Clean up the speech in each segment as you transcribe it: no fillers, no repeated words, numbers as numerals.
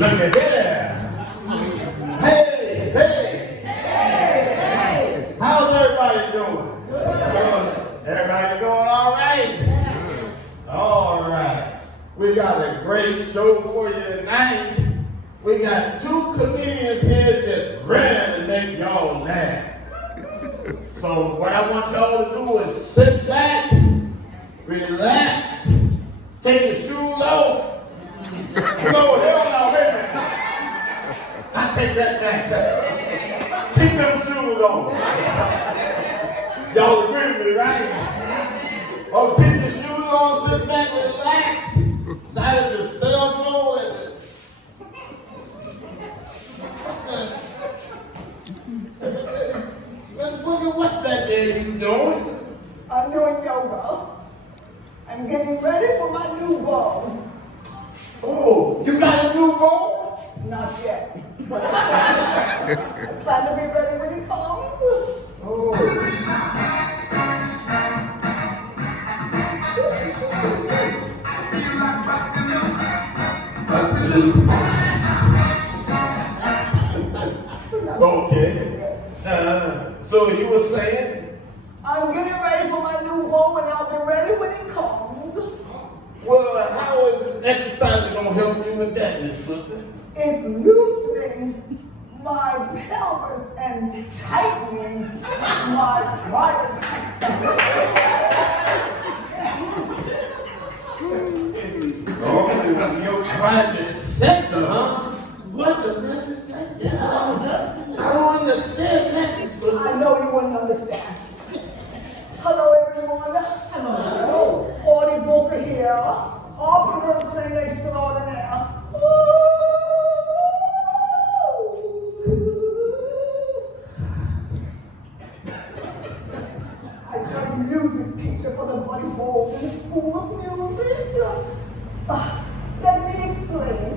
Look at here. Hey, hey. Hey. How's everybody doing? Everybody doing all right? All right. We got a great show for you tonight. We got two comedians here just ready to make y'all laugh. So what I want y'all to do is sit back, relax, take your shoes off. No, hell no, wait a minute. I take that back. Keep them shoes on. Y'all agree with me, right? Oh, keep your shoes on, sit back, relax. Silence your cell phone. Miss Booker, what's that there you doing? I'm doing yoga. I'm getting ready for my new bow. Oh, you got a new bow? Not yet. But I plan to be ready when it comes. Oh. Bust the loose. Okay. So you were saying? I'm getting ready for my new bow and I'll be ready when it comes. Well, how is exercising going to help you with that, Miss Booker? It's loosening my pelvis and tightening my private sector. Oh, your private sector, huh? What the mess is that? I don't understand that, Miss Booker. I know you wouldn't understand. Hello, everyone. Hello. Audie Booker here. Opera singer extraordinaire. I'm a music teacher for the Buddy Bolden School of Music. Let me explain.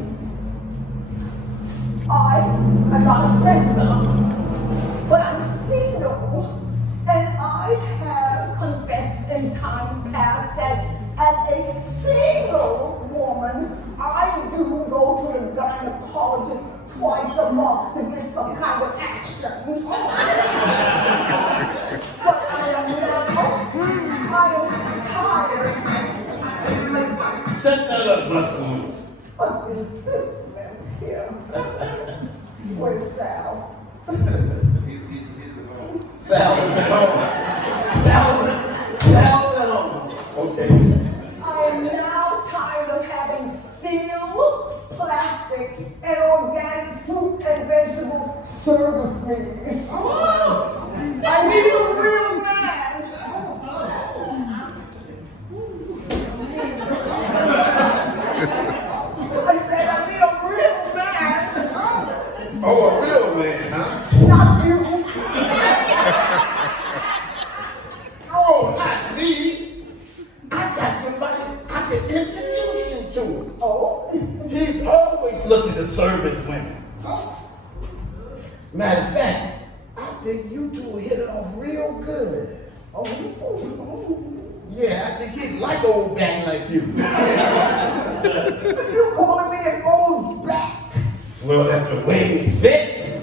I'm not a spinster, but I'm single. And I have confessed in times past that as a single woman, I do go to the gynecologist twice a month to get some kind of action. But I am tired. Set that up, Bustle. What is this mess here? Where's Sal? Okay. I am now tired of having steel, plastic, and organic fruit and vegetables service me. I need a real man. I said I need a real man. Oh, a real man, huh? Not you. Oh, not me. I got somebody I can introduce you to. Oh? He's always looking to service women. Matter of fact, I think you two will hit it off real good. Oh. Yeah, I think he'd like old bat like you. You're calling me an old bat? Well, that's the way he's fit.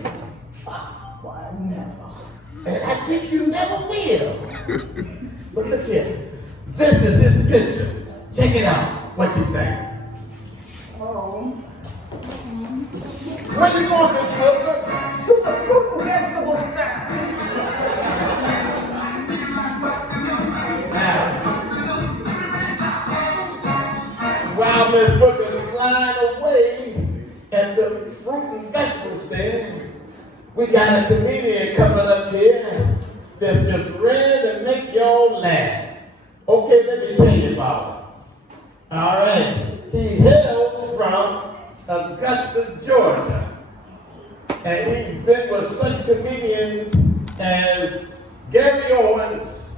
Why, never. And I think you never will. But look here. This is his picture. Check it out. What you think? Oh. Where you going, Miss Booker? To the fruit and vegetable stand. While Miss Booker's flying away at the fruit and vegetable stand, we got a comedian coming up here that's just ready to make y'all laugh. Okay, let me tell you about it. All right, he hails from Augusta, Georgia. And he's been with such comedians as Gary Owens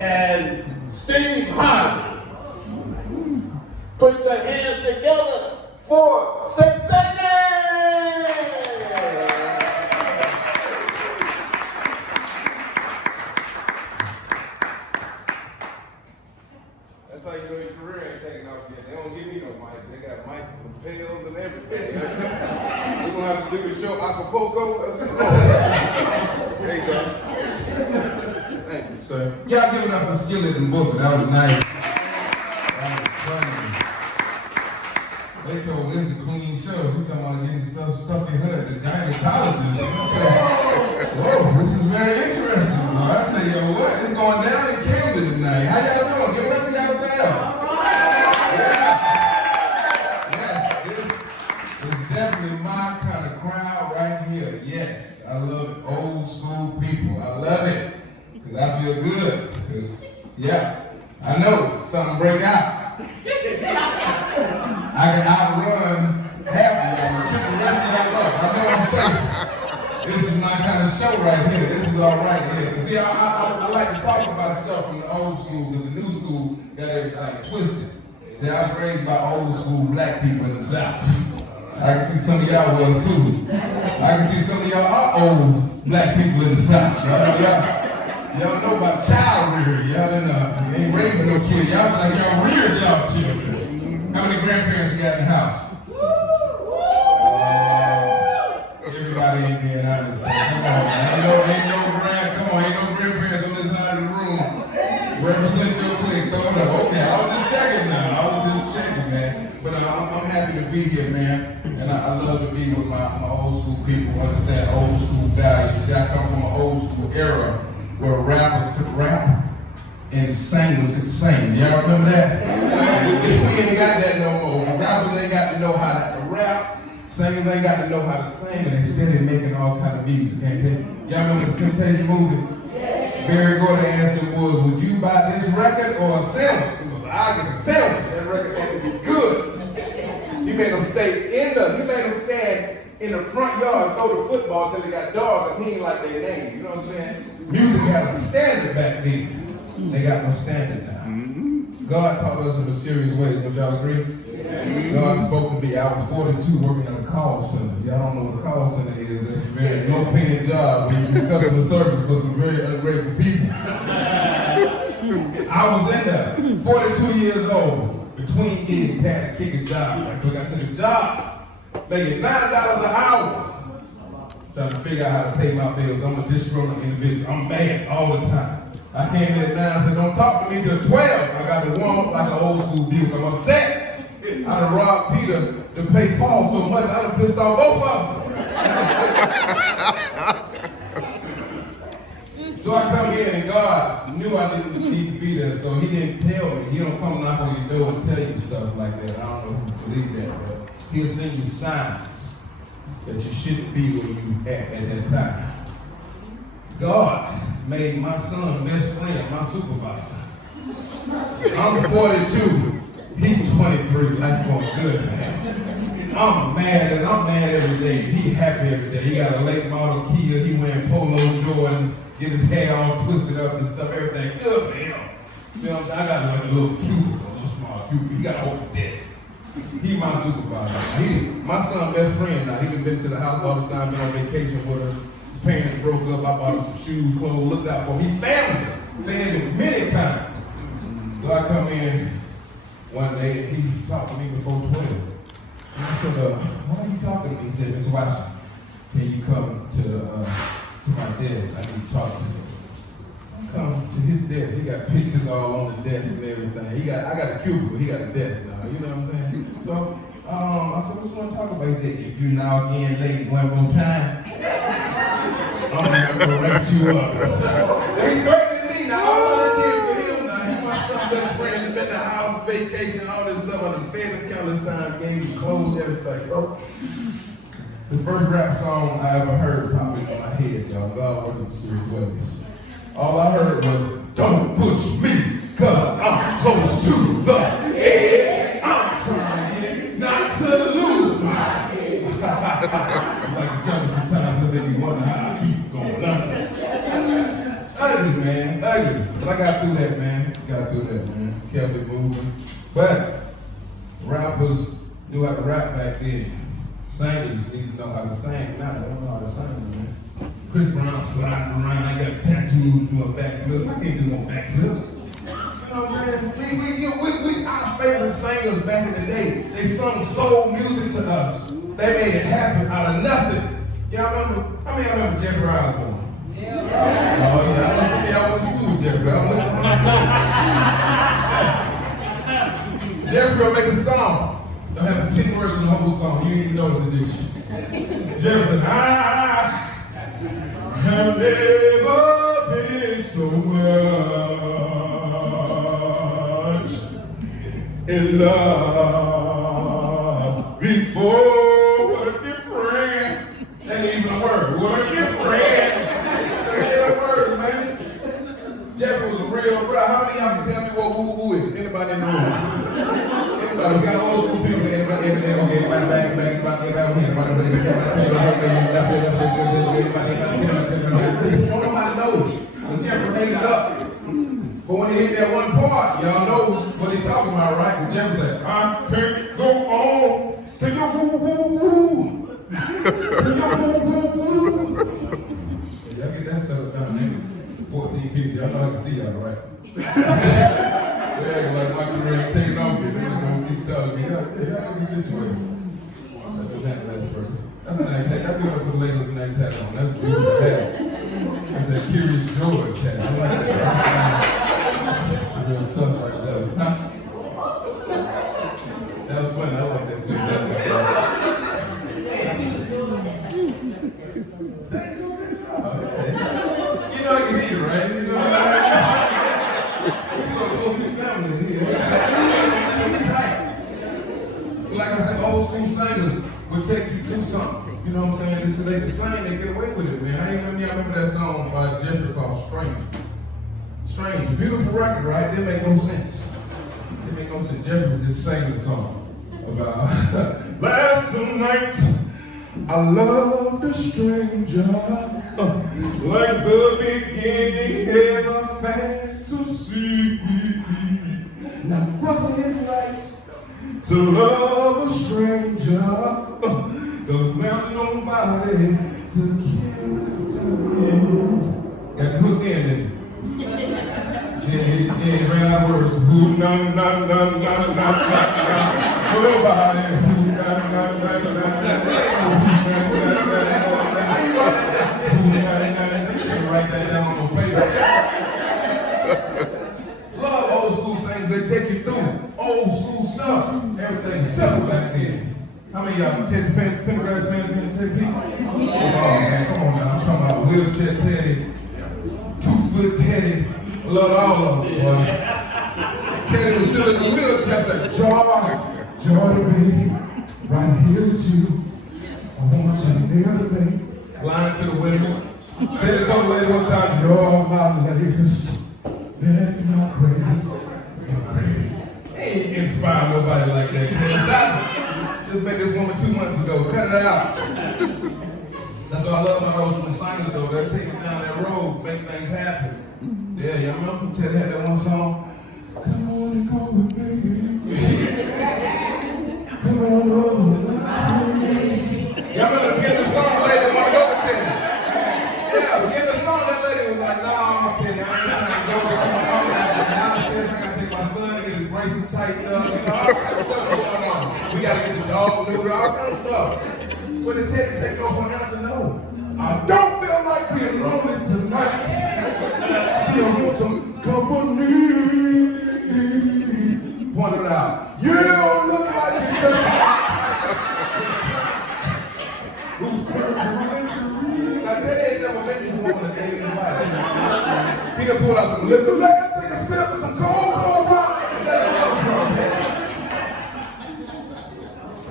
and Steve Harvey. Put your hands together for Saseddrick! That's how you know your career ain't taking off yet. They don't give me no mic. They got mic mics and pails and everything. We're gonna have to do the show Acapulco. There you go. Thank you, sir. Y'all give it up for Skillet and Booker. That was nice. That was funny. They told me this is a clean show. She talking about getting stuff in her, the gynecologist. Whoa, this is very interesting. Bro. I tell you what, it's going down in Camden tonight. How y'all doing? Get ready for yourself. Yes, this is definitely my kind of crowd right here. Yes, I love it. Old school people. I love it. Because I feel good. Because, yeah, I know something break out. I can outrun half of y'all and trip the rest of y'all up. I know I'm safe. This is my kind of show right here. This is all right here. See, I like to talk about stuff from the old school, because the new school got everything twisted. See, I was raised by old school black people in the South. I can see some of y'all was too. I can see some of y'all are old black people in the South. Y'all know about child rearing. Y'all ain't raising no kids. Y'all like y'all reared y'all children. How many grandparents we got in the house? Everybody ain't being honest. Come on, man. Ain't no grandparents on this side of the room. Represent your clique. Throw it up. Okay, I was just checking now. I was just checking, man. But I'm happy to be here, man. And I love to be with my old school people who understand old school values. See, I come from an old school era where rappers could rap and singers could sing. Y'all remember that? We ain't got that no more. Rappers ain't got to know how to rap. Singers ain't got to know how to sing, and they still making all kind of music. Y'all remember the Temptation movie? Barry Gordy asked them was, would you buy this record or a sandwich? I get a sandwich. That record had to be good. He made them stand in the front yard and throw the football till they got dark, because he ain't like their name. You know what I'm saying? Music had a standard back then. They got no standard now. God taught us in mysterious ways. Don't y'all agree? God spoke to me. I was 42 working in a call center. Y'all don't know what a call center is. That's a very low-paying job where you do customer service for some very ungrateful people. I was in there, 42 years old, between gigs, had to kick a job. I took a job, making $9 an hour, trying to figure out how to pay my bills. I'm a disgruntled individual. I'm mad all the time. I came in at 9 and said, don't talk to me till 12. I got to warm up like an old school Buick. I'm upset. I done robbed Peter to pay Paul so much, I done pissed off both of them. So I come in and God knew I didn't need to be there, so he didn't tell me. He don't come knock on your door and tell you stuff like that. I don't know who believe that, but he'll send you signs that you shouldn't be where you at that time. God made my son best friend, my supervisor. I'm 42. He's 23, life going good for him. I'm mad every day. He happy every day. He got a late model Kia. He wearing polo Jordans, get his hair all twisted up and stuff. Everything good for him. You know what I'm saying? I got like a little cubicle, a little small cubicle. He got a whole desk. He my supervisor. He my son best friend now. He been to the house all the time, been on vacation with us. His parents broke up. I bought him some shoes, clothes, looked out for him. He fed him many times. So I come in one day and he talked to me before 12. And I said, why are you talking to me? He said, Mr. Watson, can you come to my desk? I need to talk to you. I come to his desk. He got pictures all on the desk and everything. I got a cubicle. He got a desk now. You know what I'm saying? So I said, what you want to talk about? He said, if you now again late one more time, I'm going to wrap you up. He threatened me now. All I did for him now. He my son's best friend. Been in the house, vacation, all this stuff. I done fed him countless times, gave him clothes, everything. So the first rap song I ever heard popped in my head, y'all. God working mysterious ways. All I heard was, don't push me, cause I'm close to the edge. I'm trying not to lose my head. Like jumping sometimes, and then you wonder how I keep going under. Ugly, man, ugly. But I got through that, man. Kept it moving. But rappers knew how to rap back then. Singers need to know how to sing. Now they don't know how to sing, man. Chris Brown sliding around, I got tattoos doing backflips. I can't do no backflips. You know what I'm man. We our favorite singers back in the day, they sung soul music to us. They made it happen out of nothing. Y'all remember? I mean, I remember Jeffrey Osborne. Yeah. Oh, yeah. I know some of y'all went to school with Jeffrey. I'm looking for Jeffrey will make a song. Don't have 10 words in the whole song. You didn't even notice it, did you? Jeffrey said, I have never been so much in love before. What a difference. That ain't even a word. What a difference. That ain't a word, man. Jeffrey was a real bro. How many of y'all can tell me what woo-woo is? Anybody in the room? Anybody? We got old school people. Anybody back, anybody don't nobody know. But Jeffrey made it up. But when he hit that one part, y'all know what he's talking about, right? But Jeffrey said, I can't go on. Take your woo-woo-woo. Take your woo-woo-woo. Y'all get that settled down, nigga. 14 people. Y'all know I can see y'all, right? Yeah, like my career taking off here. They're going to keep telling me, yeah, this situation. That's a nice hat. Y'all give it up for the lady with a nice hat on. That's a beautiful hat. That's that Curious George hat. I like that. Real tough right there. That was funny. I like that too. Thank you. Good job. You know I can hear you, right? You know what I mean? We're so close to family here. We're tight. Like I said, old school singers will take you through something. You know what I'm saying? This is they can sing, they get away with it, man. I remember that song by Jeffrey called Strange. Strange. Beautiful record, right? They make no sense. They make no sense. Jeffrey just sang the song about last night I loved a stranger like the beginning of a fantasy. Now was it right to love a stranger? Cause there's nobody to care after me. Got the hook in it. Yeah, he ran out of words. Who, na, na, na, na, na, na, na. Nobody. Who, na, na, na, na, na, na, write that down on paper. Love old school things. They take you through old school stuff. Everything simple back then. How many of y'all Teddy Pendergrass fans in Teddy P? Oh man, come on now. I'm talking about wheelchair Teddy, 2-foot Teddy. I love all of them, boy. Teddy was still in the wheelchair. I said, joy to be right here with you. I want you near to me. Lying to the window. Teddy told the lady one time, you're my latest, and my greatest, my greatest. Ain't inspire nobody like that, man. Stop it. Just met this woman 2 months ago. Cut it out. That's what I love about those from singers though. They're taking down that road, make things happen. Yeah, y'all remember Teddy had that one song? Come on and go with me. Come on over with me. Y'all better begin the song, the lady wanna go with Teddy. Yeah, begin the song, that lady was like, no, Teddy, I ain't trying to go with you. Now it says I gotta take my son to get his braces tightened up, you know, all kind of stuff going on. We gotta get the dog neutered, all kind of stuff. But the Teddy take no for an answer, no. I don't feel like being lonely tonight. See, I want some company. Point it out. You don't look like you just. Who's spiritually? I tell you, ain't never met this woman a day in his life. He done pulled out some liquor. Let's take a sip of some cold water.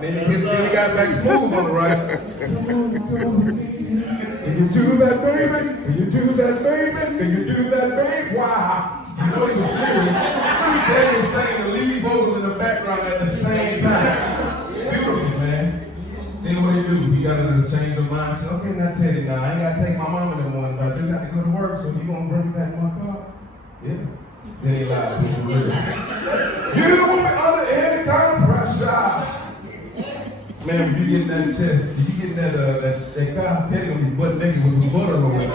Then he got back smooth on the right. Can you do that, baby? Can you do that, baby? Can you do that, baby? Wow. You know he was serious. Teddy was saying the lead vocals in the background at the same time. Beautiful, man. Then what he do? He got to change the mind. Say, okay, now Teddy, now I ain't got to take my mom in the morning, but I do got to go to work, so you gonna bring me back my car? Yeah. Then he lied to him. You don't want me under any kind of pressure. Man, if you get that chest, if you get that car, Teddy gonna be butt naked with some butter on it.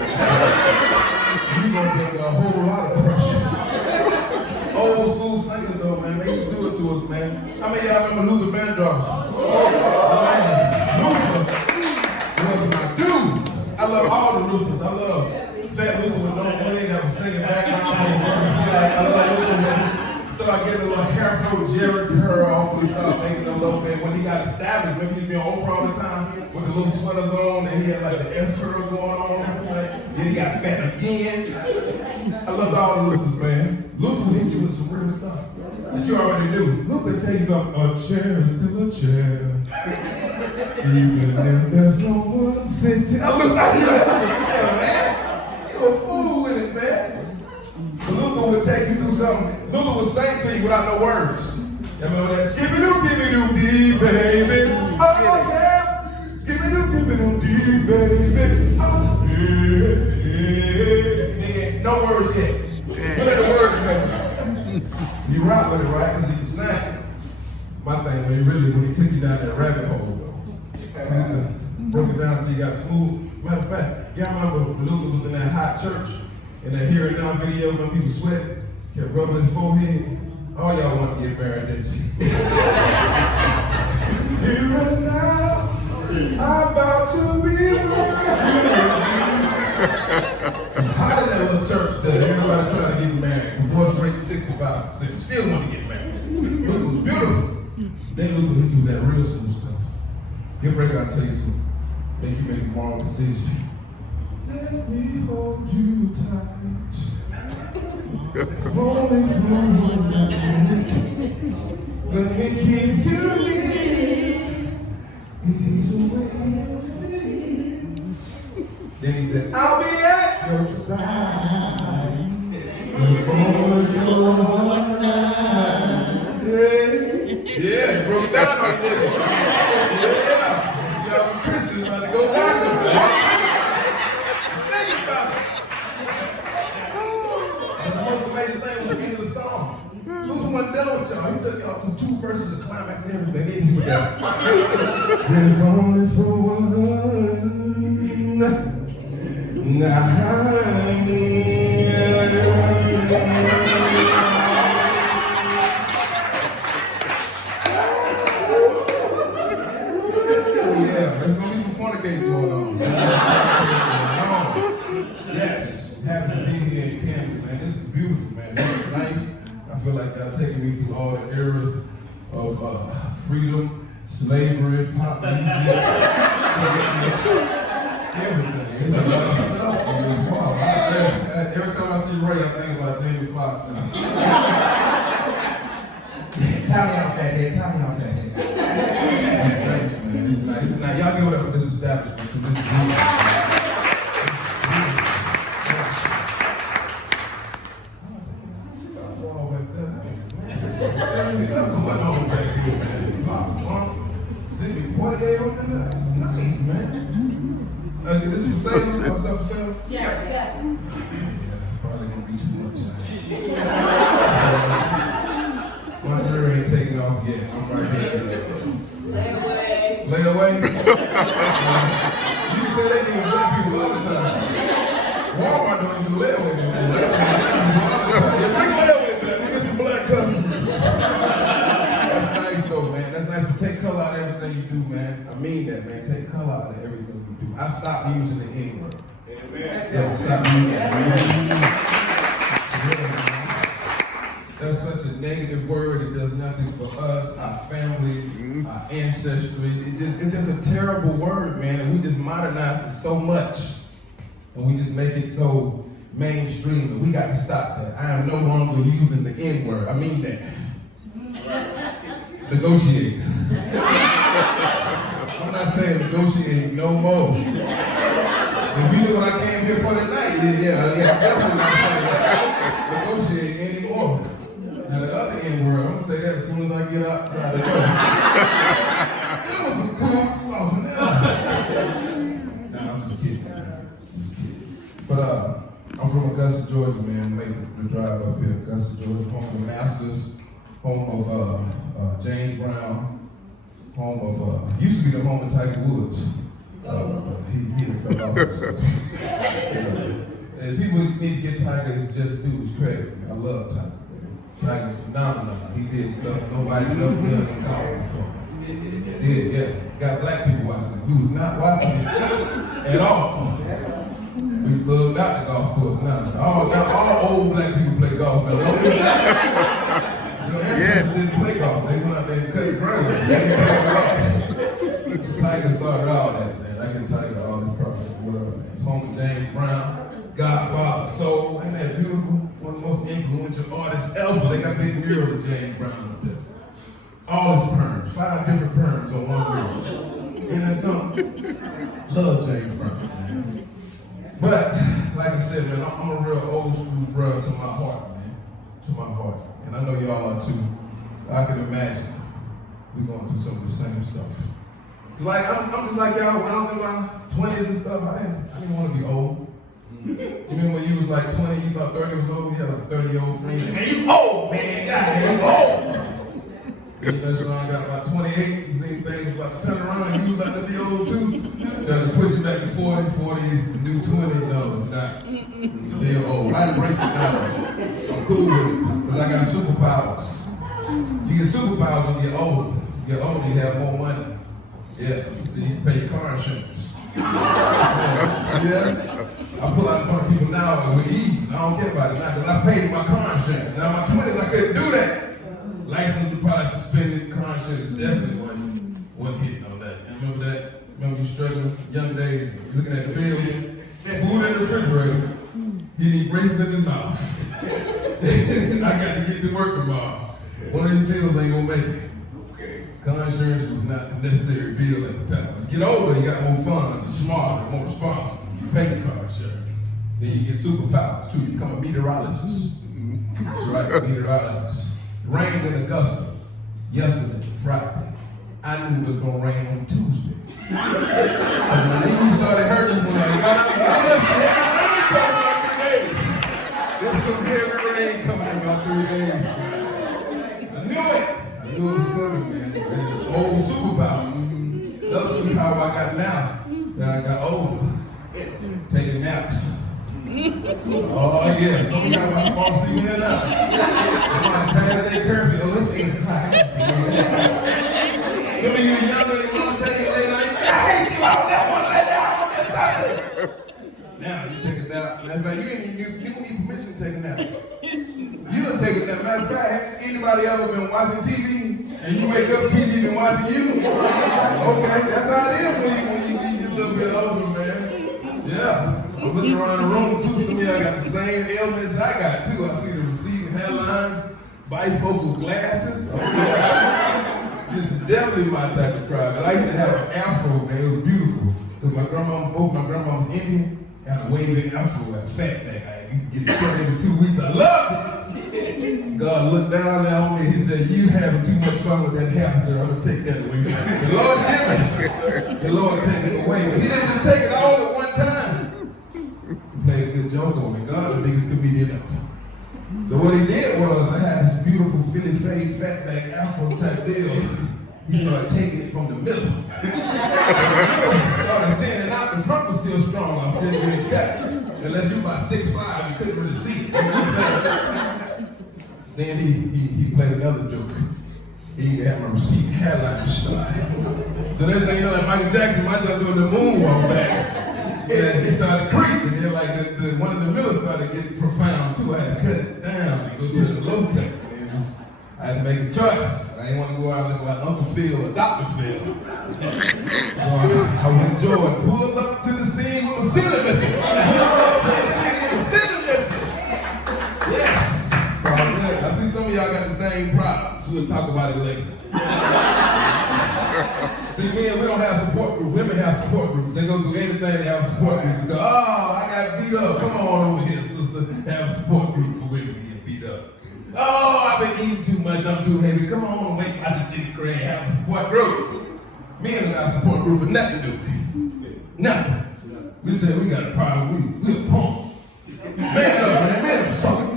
You gonna get a whole lot of pressure. Old school love all the Luthers. I love Fat Luther with no money that was singing background from the front flag. I love Luther when he started getting a little hair from Jerry curl off, when he started making a little bit. When he got established, remember he used to be on Oprah all the time with the little sweaters on, and he had like the S curl going on. Then he got fat again. I love all the Luthers, man. Luther will hit you with some real stuff that you already do. Luther takes up a chair is still a chair. Even if there's no one sitting. I look like you have a chair, man. You're a fool with it, man. But Luther would take you through something. Luther would sing to you without no words. You remember that? Skippy-doo-dee, baby. Oh, yeah. Skippy-doo-dee, baby. Oh, yeah. No words yet. What are the words, man? You rock with it, right? Because he can sing. My thing, when he took you down that rabbit hole, broke it down until you got smooth. Matter of fact, y'all remember when Luther was in that hot church, in that Here and Now video when people sweat, kept rubbing his forehead? All y'all want to get married, didn't you? Here and now, I'm about to be married. Hot in that little church that everybody trying to get married. Divorce rate 65%. Still want to get married. Luther was beautiful. Then Luther hit you with that real smooth stuff. Get ready, I'll tell you something. Make you make a moral decision. Let me hold you tight. Only for one night. Let me keep you near. Ease away your fears. Then he said, I'll be at your side. For one night. Yeah, he broke it down on you. Yeah. See how Christians about to go backwards. Think about it. And the most amazing thing was the end of the song. Luther wasn't done with y'all. He took y'all through 2 verses of climax and everything. Then he was down. If only for one night. Going on. Yes, happy to be here in Camden, man. This is beautiful, man. This is nice. I feel like y'all taking me through all the eras of freedom, slavery, pop music, everything. It's a lot of stuff in this part. Every time I see Ray, I think about Jamie Foxx. Tell me how fat head. Tell me how fat head. Thanks, man. It's nice. Now, y'all give it up for this establishment. This is beautiful. There's some serious stuff going on back here, man. Pop, funk, City Poitier on there. That's nice, man. This is for sale? What's up for sale? Yes. Probably gonna be too much. My girl ain't taking off yet. I'm right here. Lay away. You can tell that nigga black people all the time. Walmart don't even lay away. Bring lay away, man. We get some black customers. That's nice though, man. That's nice. But take color out of everything you do, man. I mean that, man. Take color out of everything you do. I stopped using the N-word. Yeah, stop using it, man. That's such a negative word. It does nothing for us, our families, our ancestry. It's just a terrible word, man. And we just modernize it so much. And we just make it so mainstream. And we got to stop that. I am no longer using the N-word. I mean that. Negotiate. I'm not saying negotiate no more. If you knew what I came here for tonight, yeah, I'm definitely not saying negotiate anymore. Now the other N-word, I'm gonna say that as soon as I get outside the door. That was a quick off and Nah, I'm just kidding, man. Just kidding. But I'm from Augusta, Georgia, man. Making the drive up here, Augusta, Georgia, home of Masters, home of James Brown, home of used to be the home of Tiger Woods. He fell off. And people need to get Tiger just do his credit. I love Tiger. Tiger's phenomenal. He did stuff nobody's ever done in golf before. Did, yeah. Got black people watching. We was not watching it at all. thugged out the golf course now. All old black people play golf now. Your ancestors didn't play golf. They went out there and cut the grass. They didn't play golf. Tiger started all that, man. I can Tiger all this project in the world, man. It's home to James Brown, Godfather Soul. Ain't that beautiful? One of the most influential artists ever. They got big murals of James Brown up there. All his perms, 5 different perms on one mural. Isn't that something? Love James Brown, man. But, like I said, man, I'm a real old school brother to my heart, man. To my heart. And I know y'all are too. I can imagine we're going through some of the same stuff. Like, I'm just like y'all, when I was in my 20s and stuff, I didn't want to be old. You remember when you was like 20, you thought 30 was old? You had a 30-year-old friend. Man, you old, man. God, you old. And that's when I got about 28. You seen things about to turn around. You was about to be old too. Trying to push it back to 40. 40 is the new 20. No, it's not. I'm still old. I embrace it now. I'm cool with it. Because I got superpowers. You get superpowers when you get older. You get older, you have more money. Yeah, so you can pay your car insurance. Yeah? I pull out in front of people now with ease. I don't care about it now because I paid my car insurance. Now in my 20s, I couldn't do that. License was probably suspended. Car insurance definitely wasn't hitting on that. You remember that? Remember you struggling young days, looking at the bill, food in the refrigerator, he need braces in his mouth. I got to get to work tomorrow. One of these bills ain't gonna make it. Car insurance was not a necessary bill at the time. As you get older, you got more funds, you're smarter, more responsible. You pay the car insurance. Then you get superpowers too. You become a meteorologist. That's right, meteorologist. Rained in Augusta yesterday, Friday. I knew it was gonna rain on Tuesday. And my knees started hurting when I got up. There's some heavy rain coming in about 3 days. I knew it. I knew it was coming, man. Old superpowers. The other superpower I got now that I got older, taking naps. Oh yeah, some of y'all about to fall asleep here now. I'm on past that curfew. Oh, it's 8 o'clock. Remember you were younger, your mama tell you late night, I hate you, I don't ever want to lay down on this Saturday. Now you take a nap. Matter of fact, you don't need permission to take a nap. You don't take a nap. Matter of fact, anybody ever been watching TV and you wake up, TV been watching you? Okay, that's how it is when you get a little bit older, man. Yeah. I'm looking around the room too. Some of y'all got the same ailments I got too. I see the receding hairlines, bifocal glasses. Oh, yeah. This is definitely my type of crowd. But I used to have an afro, man. It was beautiful. Because both my grandma was Indian, had a waving afro, like fat back. I used to get it cut every 2 weeks. I loved it. God looked down there on me. He said, "You having too much fun with that hair, sir. I'm gonna take that away from you." The Lord give it. The Lord take it away. But He didn't just take it all at one time. Played a good joke on me. God, the biggest comedian ever. So what he did was, I had this beautiful Philly fade, fatback, afro type deal. He started taking it from the middle. Started thinning out. The front was still strong. I was still getting cut. Unless you about 6'5", you couldn't really see it. You know what I'm saying? Then he played another joke. He had my receding hairline started. So next thing you know, like Michael Jackson, I just doing the moonwalk back. Yeah, he started creeping, and then like the one in the middle started getting profound too. I had to cut it down and go to the low cut. I had to make a choice. I didn't want to go out looking like Uncle Phil or Dr. Phil. So I went Jordan, pulled up to the scene with a ceiling missing. Pulled up to the scene with a ceiling missing. Yes. So I see some of y'all got the same problems. We'll talk about it later. See, men, we don't have support groups. Women have support groups. They go through anything, they have a support group. Because, I got beat up. Come on over here, sister. Have a support group for women to get beat up. Oh, I've been eating too much. I'm too heavy. Come on, wait, watch a chicken crane. Have a support group. Men don't got a support group for nothing to do. Nothing. We said we got a problem. We a punk. Man up, man. Man up, sucker. You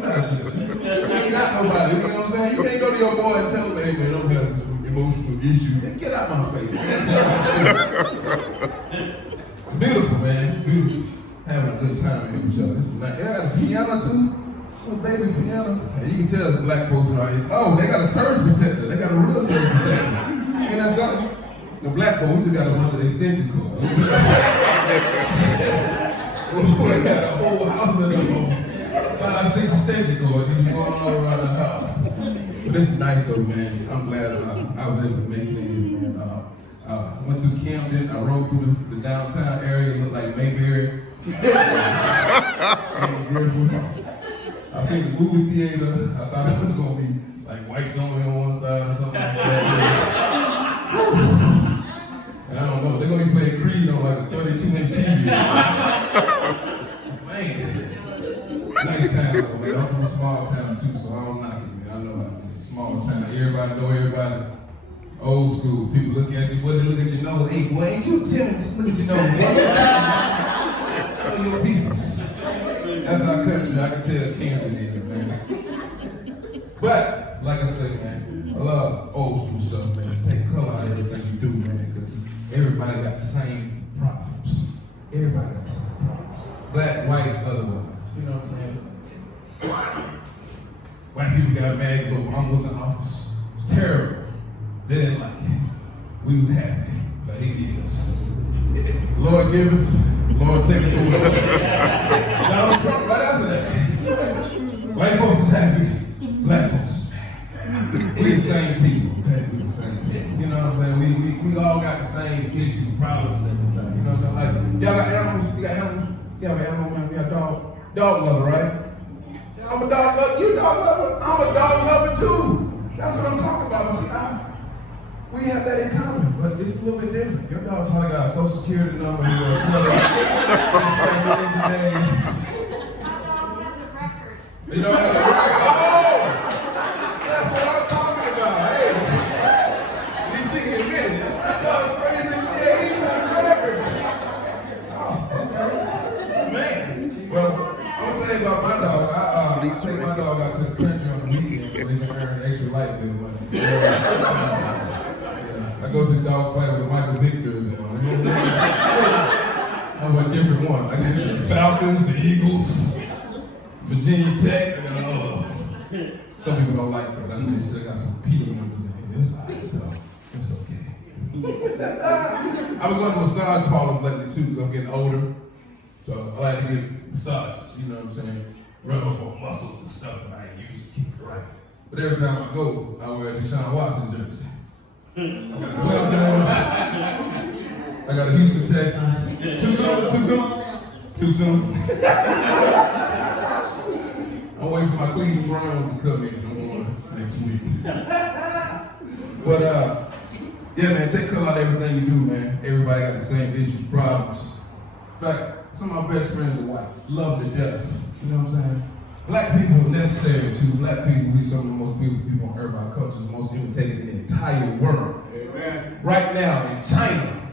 ain't got nobody. You know what I'm saying? You can't go to your boy and tell him, hey, man, I'm having some emotional issue. Get out my face. It's beautiful, man. Beautiful. Having a good time here with y'all. This is nice. They got a piano too. Little baby piano. And you can tell the black folks around here. Oh, they got a surge protector. They got a real surge protector. Ain't that something? The black folks, we just got a bunch of extension cords. We had a whole house of 5, 6 extension cords going all around the house. But this is nice though, man. I'm glad I was able to make it in here, man. I went through Camden. I rode through the downtown area. It looked like Mayberry. I seen the movie theater. I thought it was gonna be like whites only on one side or something like that. And I don't know, they're gonna be playing Creed on like a 32-inch TV. Man, nice town though, man. I'm from a small town too, so I don't knock it, man. I know it's a small town. Everybody know everybody. Old school. People look at you, what they look at your nose. Hey, boy, ain't you timid? Just look at your nose. What know your peoples. That's our country. I can tell Camden is, man. But, like I said, man, I love old school stuff, man. Take color out of everything you do, man, because everybody got the same problems. Everybody got the same problems. Black, white, otherwise. You know what I'm saying? White people got mad because Obama was in office. It was terrible. They didn't like it. We was happy for 8 years. Lord giveth, Lord taketh away. Donald Trump right after that. White folks is happy, black folks is mad. We the same people, okay? We the same people. You know what I'm saying? We all got the same issues, problems, and everything. You know what I'm saying? Like, y'all got animals? You got animals? Y'all got animals, man? You got dog? Dog lover, right? I'm a dog lover. You a dog lover? I'm a dog lover too. That's what I'm talking about. See, we have that in common, but it's a little bit different. Your dog probably got a social security number, you know, smell it. You know, that's a record. Oh! That's what I'm talking about. Hey, you see in a minute. That dog's crazy. Yeah, he's on the record. Oh, okay. Man. Well, I'm gonna tell you about my dog. I take my dog out to the country on the weekend so he can earn extra light bill money. I go to the dog fight with Michael Victor's and I'm a different one. I see the Falcons, the Eagles, Virginia Tech, and some people don't like that. I say they got some Peter members in here. It's all right though. It's okay. I've been going to massage parlors lately too because I'm getting older. So I like to get massages, you know what I'm saying? Rub up on muscles and stuff that I ain't used to keep it right. But every time I go, I wear a Deshaun Watson jersey. I got Clemson on. I got a Houston, Texas. Too soon? Too soon? Too soon? I'm waiting for my Cleveland Browns to come in. I'm going next week. But yeah, man, take color out of everything you do, man. Everybody got the same issues, problems. In fact, some of my best friends are white. Love to death. You know what I'm saying? Black people are necessary too. Black people, we some of the most beautiful people on earth. Our culture is the most imitated in the entire world. Amen. Right now in China,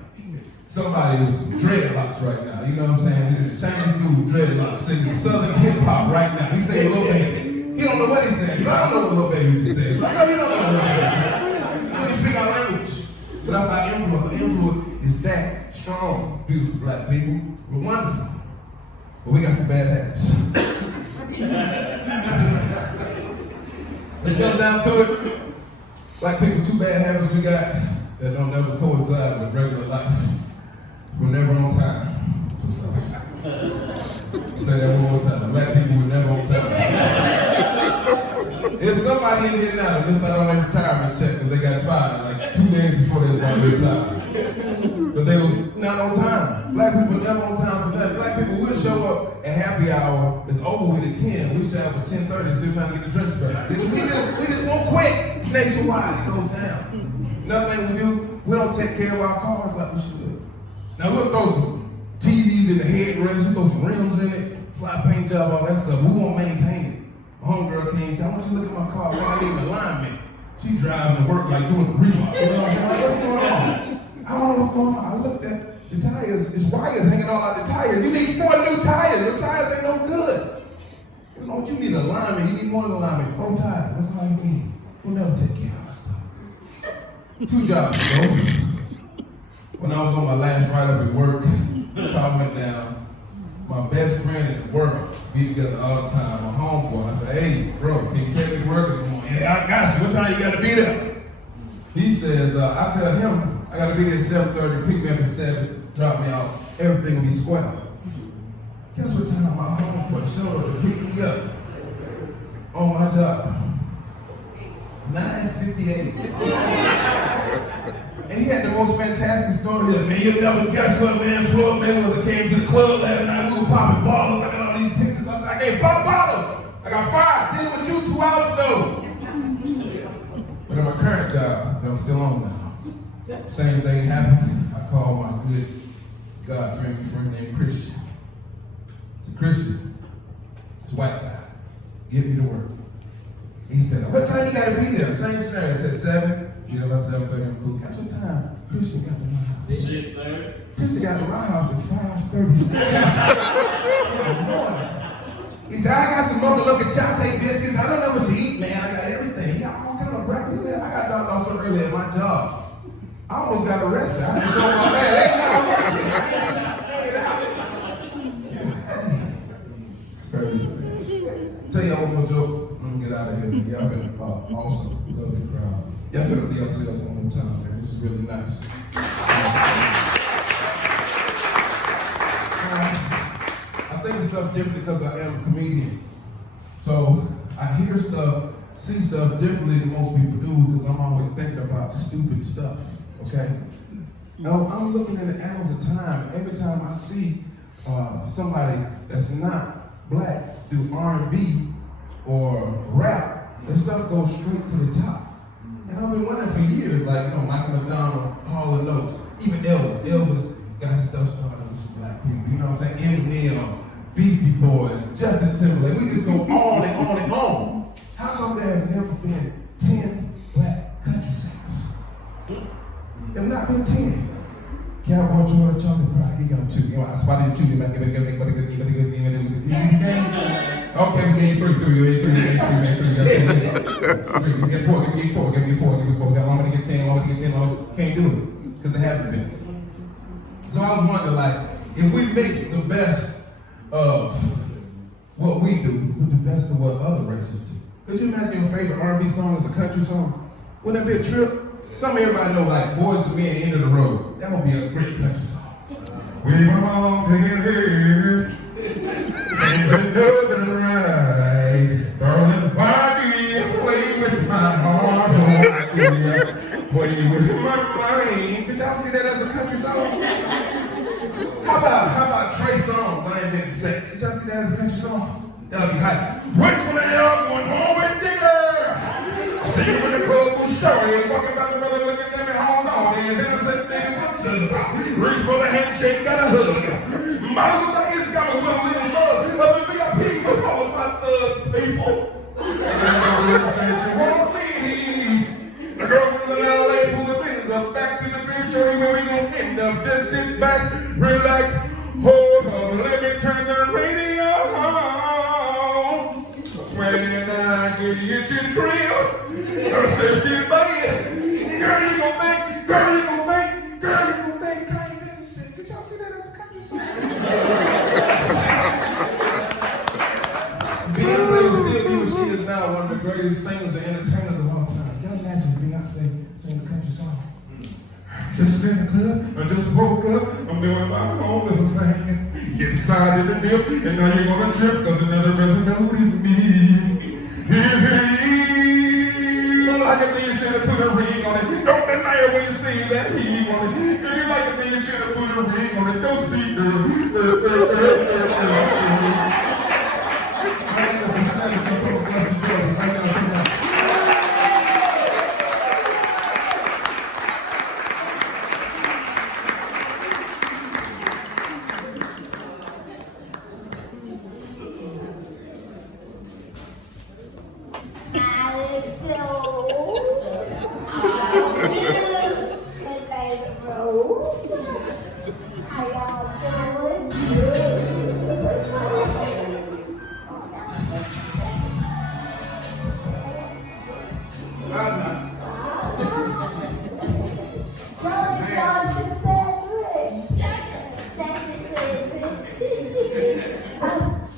somebody was dreadlocks right now. You know what I'm saying? There's a Chinese dude with dreadlocks singing Southern hip hop right now. He's saying Lil Baby. He don't know what he's saying. I don't know what Lil Baby is saying. So I know you don't know what Lil Baby is saying. You don't speak our language. But that's our influence. Our influence is that strong, beautiful black people. We're wonderful. But we got some bad habits. When it comes down to it, black people, 2 bad habits we got that don't never coincide with regular life. We're never on time for stuff. Say that one more time. Black people were never on time. There's somebody in here now that missed out on their retirement check because they got fired like 2 days before they was about to retire. But they was not on time. Black people never on time for that. Black people will show up at happy hour. It's over with at 10. We show up at 10:30 still trying to get the drinks back. We just won't quit. It's nationwide. It goes down. Another thing we do, we don't take care of our cars like we should. Now we'll throw some TVs in the headrest, we'll throw some rims in it, fly paint job, all that stuff. We won't maintain it. My homegirl came and said, I want you to look at my car. Why I need an alignment? She driving to work like doing the remodel. You know what I'm saying? Like, what's going on? I don't know what's going on. I looked at the tires. It's wires hanging all out the tires. You need 4 new tires. Your tires ain't no good. You know what? You need alignment. You need more than alignment. 4 tires. That's all you need. We'll never take care of our stuff. 2 jobs ago, when I was on my last write-up at work, the car went down. My best friend in the world, be together all the time, my homeboy. I said, hey, bro, can you take me to work? Yeah, I got you. What time you got to be there? He says, I tell him, I got to be there at 7:30, pick me up at 7, drop me out. Everything will be square. Guess what time my homeboy showed up to pick me up on my job? 9:58. And he had the most fantastic story. He said, man, you'll never guess what, man. Floyd Mayweather came to the club last night. We were popping bottles. I got all these pictures. I said, I can't pop bottles. I got fired. Dealing with you 2 hours ago. But in my current job, that I'm still on now, same thing happened. I called my good God-fearing friend named Christian. It's a Christian. It's a white guy. Get me to work. He said, what time you got to be there? Same scenario. I said 7. You know, about 7:30, I'm cool. Guess what time Christian got to my house? 6:30. Christian got to my house at 5:37 in the morning. He said, I got some mocha chocolate biscuits. I don't know what you eat, man. I got everything. He got all kind of breakfast there. I got dropped off so early at my job. I almost got arrested. I had to show my man. Ain't not working. I ain't crazy, man. Tell y'all one more joke. I'm gonna get out of here. Y'all been awesome. Love your crowd. Y'all better for yourself one more time, man. This is really nice. I think it's stuff different because I am a comedian. So I hear stuff, see stuff differently than most people do because I'm always thinking about stupid stuff, okay? Now, I'm looking in the annals of time. Every time I see somebody that's not black do R&B or rap, the stuff goes straight to the top. And I've been wondering for years, like, you know, Michael McDonald, Hall & Oates, even Elvis. Elvis got his stuff started with some black people. You know what I'm saying? Eminem, Beastie Boys, Justin Timberlake. We just go on and on and on. How come there have never been 10 black country singers? There have not been 10. Cowboy George, Chocolate Pride, he got 2. You know, I spotted 2. Okay, we gave 3. We get 4. Give me 4. I'm gonna get 10. Can't do it because it haven't been. So I was wondering, like, if we mix the best of what we do with the best of what other races do, could you imagine your favorite R&B song is a country song? Wouldn't that be a trip? Some of everybody know, like, Boys to Men, End of the Road. That would be a great country song. We belong together. Things are nothing right. Darling, why do you play with my heart? Play with my mind. Did y'all see that as a country song? How about Trey Songz, I Ain't Been Sex? Did y'all see that as a country song? That'll be hot. Which one of y'all going home with Digger? See you in the club with Shorty, walking by the brother looking at me, hold on. And then I said, nigga, what's up? Reach for the handshake, got a hug. Miles of days got a little love. Up in VIP with all of my thug people. The girl from the LA pull the business up back to the beer show where we gon' end up. Just sit back, relax, hold up, let me turn the radio on. When I get you to the crib, I said to the buddy, girl you gon' think, girl you gon' think, girl you gon' think, I ain't been sick. Did y'all see that as a country song? Beyonce is still who she is now, one of the greatest singers and entertainers of all time. Can you imagine Beyonce sing a country song? Just in the club, I just woke up, I'm doing my own little thing. You decided to dip, and now you're gonna trip, cause another brother noticed me. Like a thing you should have put a ring on it. Don't deny it when you see that he on it. If you like a thing you should have put a ring on it. Don't see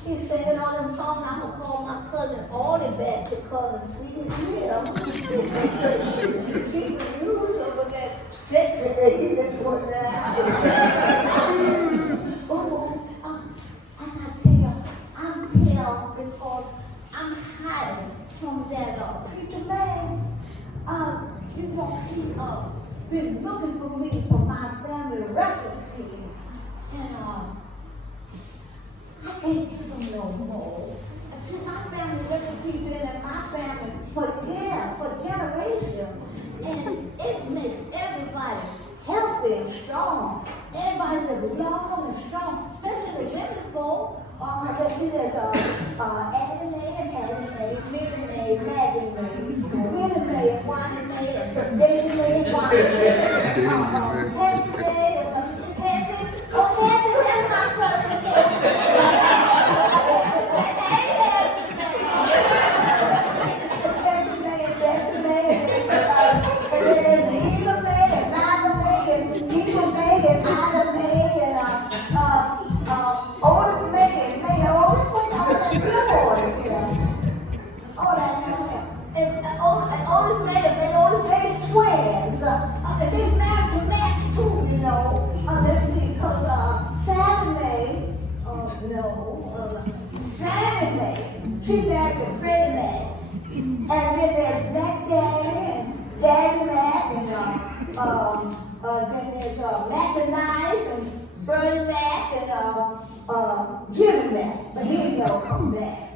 He's singing all them songs. I'm gonna call my cousin Artie back because he was here. He could use some of that sex that he been putting out. I got can't give them no more. See, my family recipe been in my family for years, for generations. And it makes everybody healthy and strong. Everybody live long and strong, especially the women's bowl. Let's see, there's Adam May and Helen May, Minnie May, Maggie May, Winnie May, Wanda May, Daisy May, and Wanda May, Nancy May, Miss Hanson. Oh, Hanson, where's my cousin? Hey, Hanson May and Betsy May, and then there's Lisa May and Lila May and Eva May and Ida May and Otis May and May Otis. What's all that good boy here? All that and Otis May and May Otis May is twins. And they're married to Max too, you know. Let's see, because Sally May, Fannie May, she married to Freddie May. And then there's Mac Daddy and Daddy Mac and then there's Mac the Knife and Bernie Mac and Jimmy Mac. But he ain't never come back.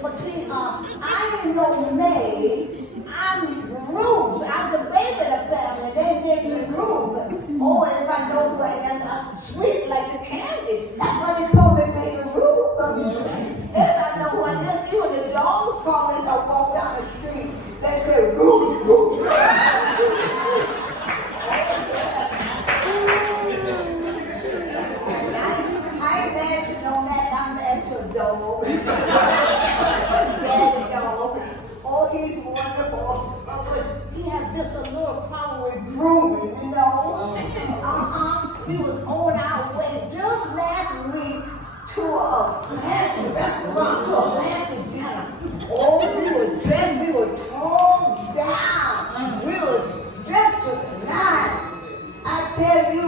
But see, I ain't no maid. I'm rude. I'm the baby of the family. They make me rude. Oh, and if I know who I am, I'm sweet like the candy. That's why they call me Baby Rude. Everybody know who I am. Even the dogs call me. I walk down the street. They say, Rude, Rude. I ain't mad to no man. I'm mad to a dog. Daddy dog. Oh, he's wonderful. But he had just a little problem with grooming, you know. We was on our way just last week to a fancy restaurant, to a fancy dinner. Oh, we were dressed, we were toned down. We were dressed to the nines. I tell you,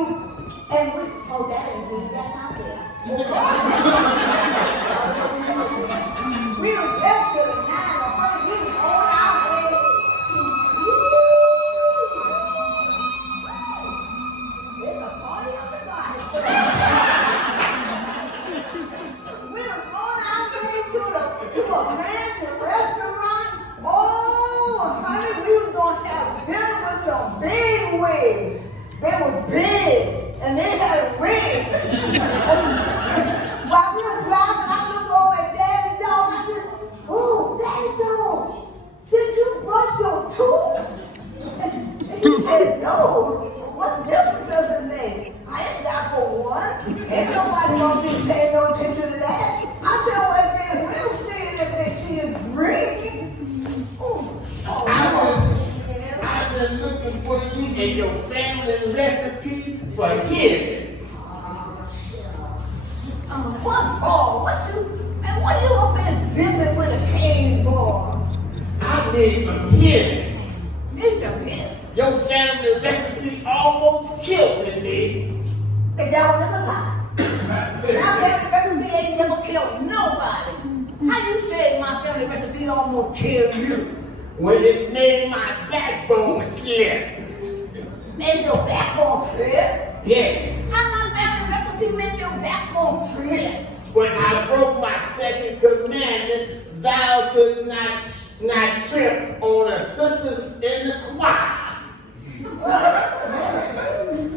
and we, oh, that ain't me, that's out there. We were dressed to the nines, we were on our way to, it's a party on the body. We were on our way to a fancy restaurant. Oh, honey, we were going to have dinner with some big wigs. They were big, and they had wigs. While we were driving, I looked over at Daddy Dog. I said, oh, Daddy Dog, did you brush your tooth? And he said, no. What difference does it make? I ain't got for one. Ain't nobody gonna be paying no attention to that. I tell what they will see it if they see it green. I've been looking for you and your family recipe for years. What for? What you up there dipping with a cane for? I need some healing. Need some help. Your family recipe almost killed me. The devil is a lie. My family recipe ain't never killed nobody. How you say my family recipe almost killed you? When it made my backbone slip. Made your backbone slip? Yeah. How my family recipe make your backbone slip? When I broke my second commandment, thou should not trip on a sister in the choir.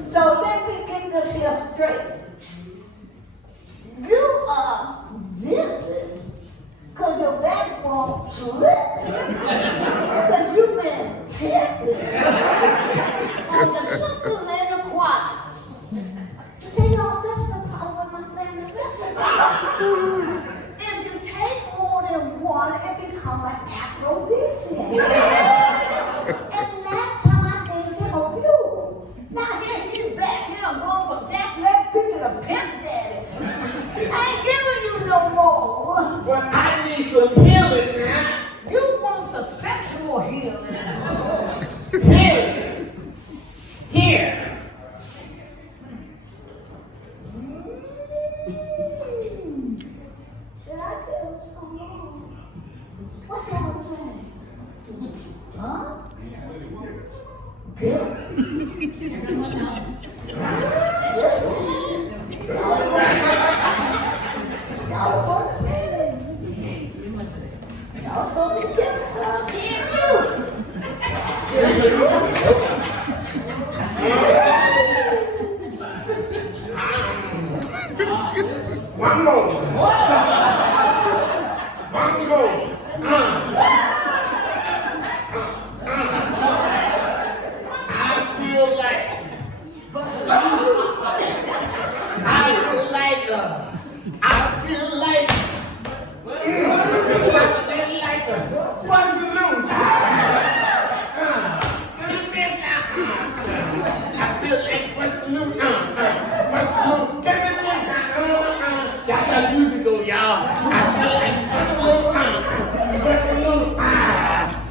So let me get this here straight. You are dipping because your backbone slipped. Because you've been tipping on the sisters in the choir. See, no, that's the problem with my family recipe. If you take more than one, it becomes an aphrodisiac. And last time I gave him a few. Now here he's back here, I'm going from Jack Leg Picture to Pimp Daddy. I ain't giving you no more. But I need some healing now. You want some sexual healing. Healing. Here. Did I feel so long? What y'all saying? Huh? Good. Yes. Y'all want to see it? Y'all told me to get some here too. One more. One more. I feel like what's the news? I feel like what's the news? What's the news? That's how music go, y'all. I feel like what's the news?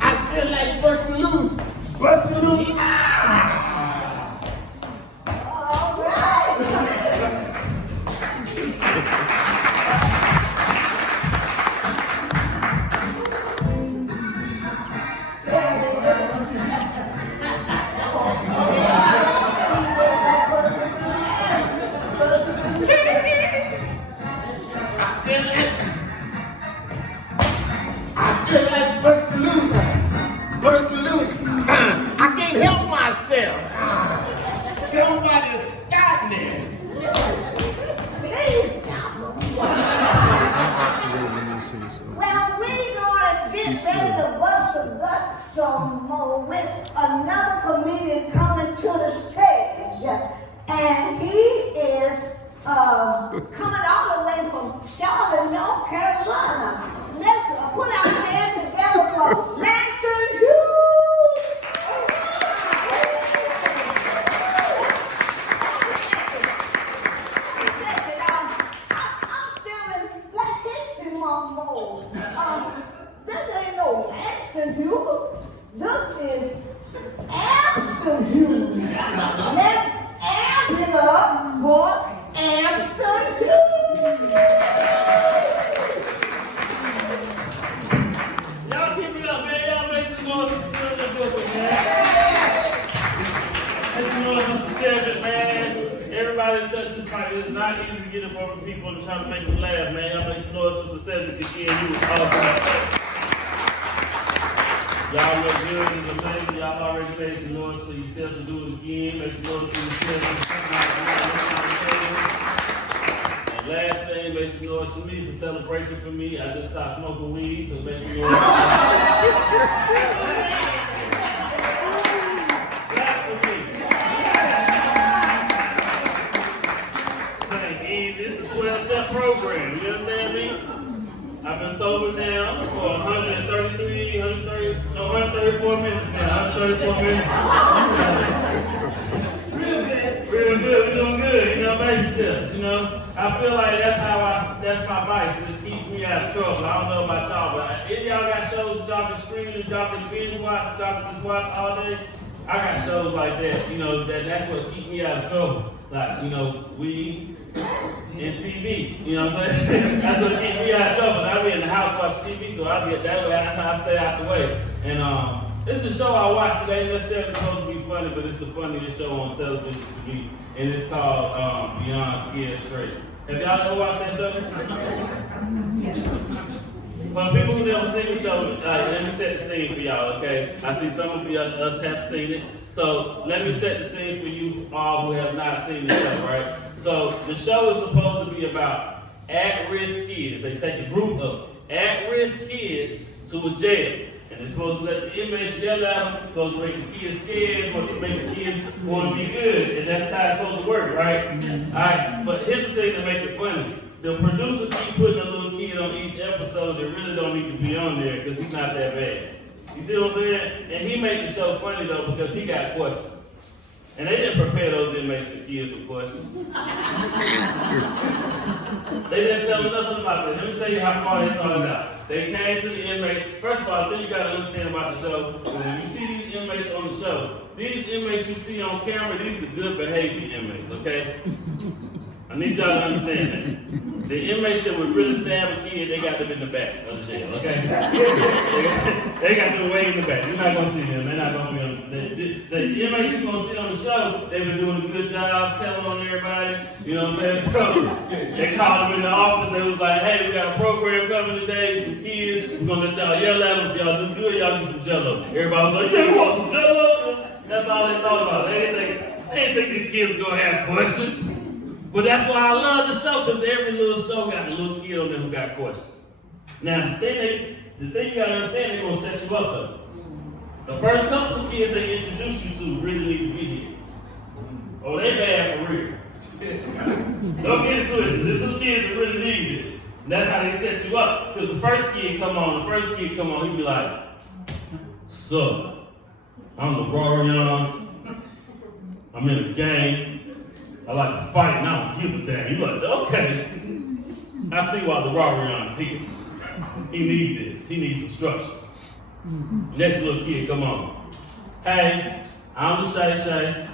I feel like what's the news? What's the news? All right. I feel like burst loose. I can't help myself. Somebody stop me. Please stop. Well, we're going to get ready to bust a gut some more with another comedian coming to the stage. And he is coming all the way from Charlotte, North Carolina. Let's put our hands together for Ampston Hewes. I'm still in Black History Month mode. This ain't no Ampston Hewes. This is Ampston Hewes. Let's amp it up for Ampston Hewes. Y'all keep it up, man. Y'all make some noise for Skillet and Booker, man. Make some noise for Saseddrick, man. Everybody that says this fight is not easy to get in front of people and try to make them laugh, man. Y'all make some noise for Saseddrick again. You was awesome. Y'all look good and amazing. Y'all already made some noise for yourselves to do it again. Make some noise for yourselves. And last thing, make some noise for me. It's a celebration for me. I just stopped smoking weed, so make some noise. Clap for me. This ain't easy. It's a 12-step program. You understand me? I've been sober now for 134 minutes now. 134 minutes. Real good. We're doing good. You know, baby steps. You know, I feel like that's my vice. It keeps me out of trouble. I don't know about y'all, but if y'all got shows that y'all can stream and y'all can binge watch, y'all can just watch all day. I got shows like that. You know, that's what keep me out of trouble. Like, you know, weed and TV. You know what I'm saying? That's what keep me out of trouble. I be in the house watching TV, so I get that way. That's how I stay out the way. And it's a show I watch. It ain't necessarily supposed to be funny, but it's the funniest show on television to me. And it's called Beyond Scared Straight. Have y'all ever watched that show? For people who never seen the show, let me set the scene for y'all, okay? I see some of us have seen it. So let me set the scene for you all who have not seen the show, right? So the show is supposed to be about at-risk kids. They take a group of at-risk kids to a jail. And they're supposed to let the inmates yell at them, supposed to make the kids scared, supposed to make the kids want to be good. And that's how it's supposed to work, right? All right, but here's the thing to make it funny. The producer keep putting a little kid on each episode that really don't need to be on there because he's not that bad. You see what I'm saying? And he made the show funny though because he got questions. And they didn't prepare those inmates for kids with questions. They didn't tell them nothing about that. Let me tell you how far they thought it out. They came to the inmates. First of all, the thing you gotta understand about the show, when you see these inmates on the show, these inmates you see on camera, these are good behavior inmates, okay? I need y'all to understand that. The inmates that would really stab a kid, they got them in the back of the jail, okay? They got them way in the back. You're not gonna see them. They're not gonna be on the inmates you're gonna see on the show, they've been doing a good job telling on everybody. You know what I'm saying? So they called them in the office, they was like, hey, we got a program coming today, some kids, we're gonna let y'all yell at them. If y'all do good, y'all get some jello. Everybody was like, yeah, we want some jello. That's all they thought about. They didn't think these kids were gonna have questions. But that's why I love the show, because every little show got a little kid on there who got questions. Now, the thing you gotta understand, they're gonna set you up though. The first couple of kids they introduce you to really need to be here. Oh, they bad for real. Don't get into it. There's some kids that really need this. And that's how they set you up. Because the first kid come on, he be like, so, I'm the Warrior, I'm in a gang. I like to fight and I don't give a damn. You like, okay. I see why the Warrior is here. He needs this. He needs some structure. Next little kid, come on. Hey, I'm the Shay Shay.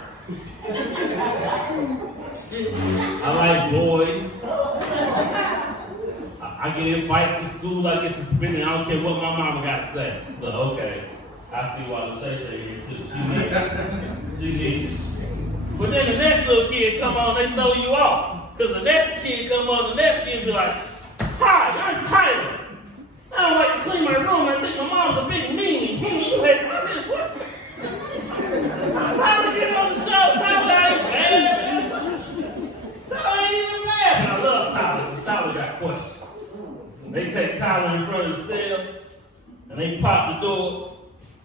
I like boys. I get in fights in school, I get suspended. I don't care what my mama got to say. But okay, I see why the Shay Shay here too. She needs it. But then the next little kid come on, they throw you off. Because the next kid come on, the next kid be like, hi, I'm Tyler. I don't like to clean my room. I think my mom's a big meanie. You hate my bitch. What? Tyler get on the show. Tyler ain't bad, man. Tyler ain't even bad. But I love Tyler because Tyler got questions. They take Tyler in front of the cell and they pop the door.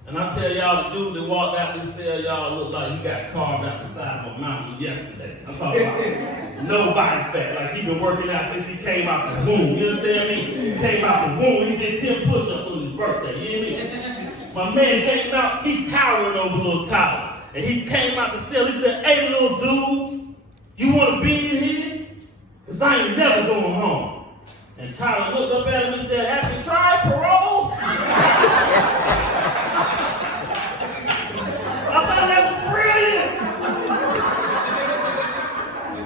And I tell y'all, the dude that walked out this cell, y'all look like he got carved out the side of a mountain yesterday. I'm talking about no body fat. Like he been working out since he came out the womb. You understand me? He came out the womb. He did 10 push-ups on his birthday. You hear me? My man came out, he towering over little Tyler. And he came out the cell, he said, hey, little dude, you want to be in here? Because I ain't never going home. And Tyler looked up at him and said, have you tried parole? I thought that was brilliant.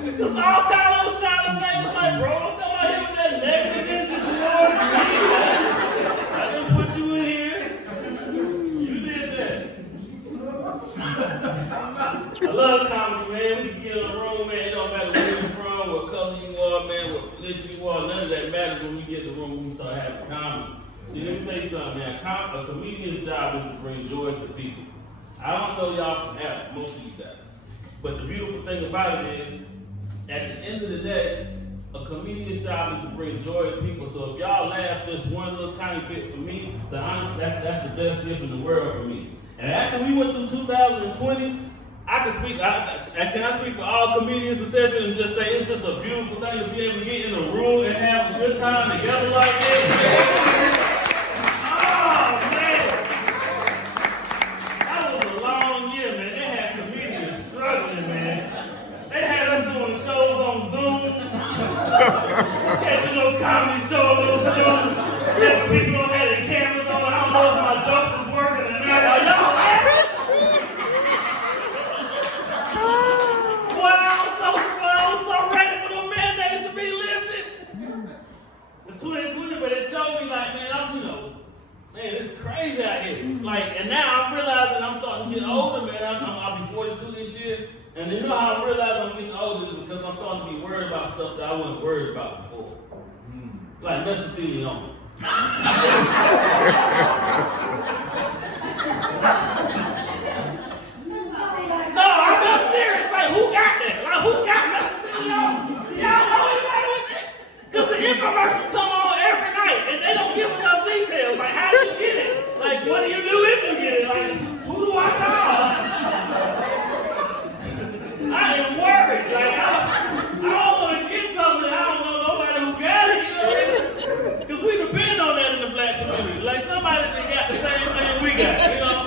Because all Tyler was trying to say was like, bro, don't come out here with that negative energy towards me. I didn't put you in here. You did that. I love comedy, man. We can get in the room, man. It don't matter where you're from, what color you are, man, what religion you are. None of that matters when we get in the room and we start having comedy. See, let me tell you something, man. A comedian's job is to bring joy to people. I don't know y'all from Adam, most of you guys. But the beautiful thing about it is, at the end of the day, a comedian's job is to bring joy to people. So if y'all laugh just one little tiny bit for me, to honestly, that's the best gift in the world for me. And after we went through 2020, I can speak, can I speak for all comedians and just say it's just a beautiful thing to be able to get in a room and have a good time together like this. Comedy show on those shows. Yeah, people don't have their cameras on. I don't know if my jokes is working or not. Are y'all laughing? Boy, I was so ready for the mandates to be lifted. The 2020, but it showed me like, man, man, it's crazy out here. Like, and now I'm realizing I'm starting to get older, man. I'll be 42 this year. And you know how I realize I'm getting older is because I'm starting to be worried about stuff that I wasn't worried about before. Like mesothelioma. No, I'm serious. Like, who got that? Like, who got mesothelioma? Y'all know anybody with that? Because the infomercials come on every night and they don't give enough details. Like, how do you get it? Like, what do you do if you get it? Like, who do I call? I am worried. Like, I don't want to get something. I don't know nobody who got it. You know what I mean? Because we depend on that in the black community. Like somebody that got the same thing we got. You know,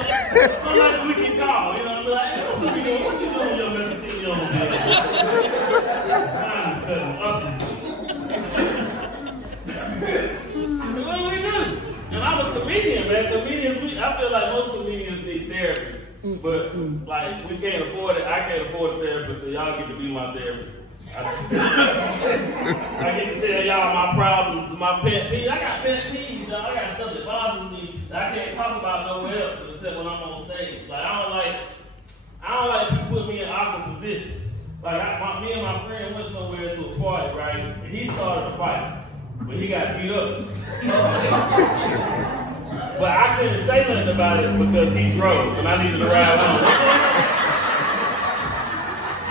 somebody we can call. You know, be like, hey, what you doing? What you doing with your mesothelioma, man? Mine is cutting up into it. What do we do? And I'm a comedian, man. Comedians, I feel like most comedians need therapy. But like we can't afford it. I can't afford a therapist, so y'all get to be my therapist. I get to tell y'all my problems, my pet peeves. I got pet peeves, y'all. I got stuff that bothers me that I can't talk about nowhere else except when I'm on stage. Like I don't like people put me in awkward positions. Like me and my friend went somewhere to a party, right? And he started a fight, but he got beat up. But I couldn't say nothing about it because he drove and I needed to ride home.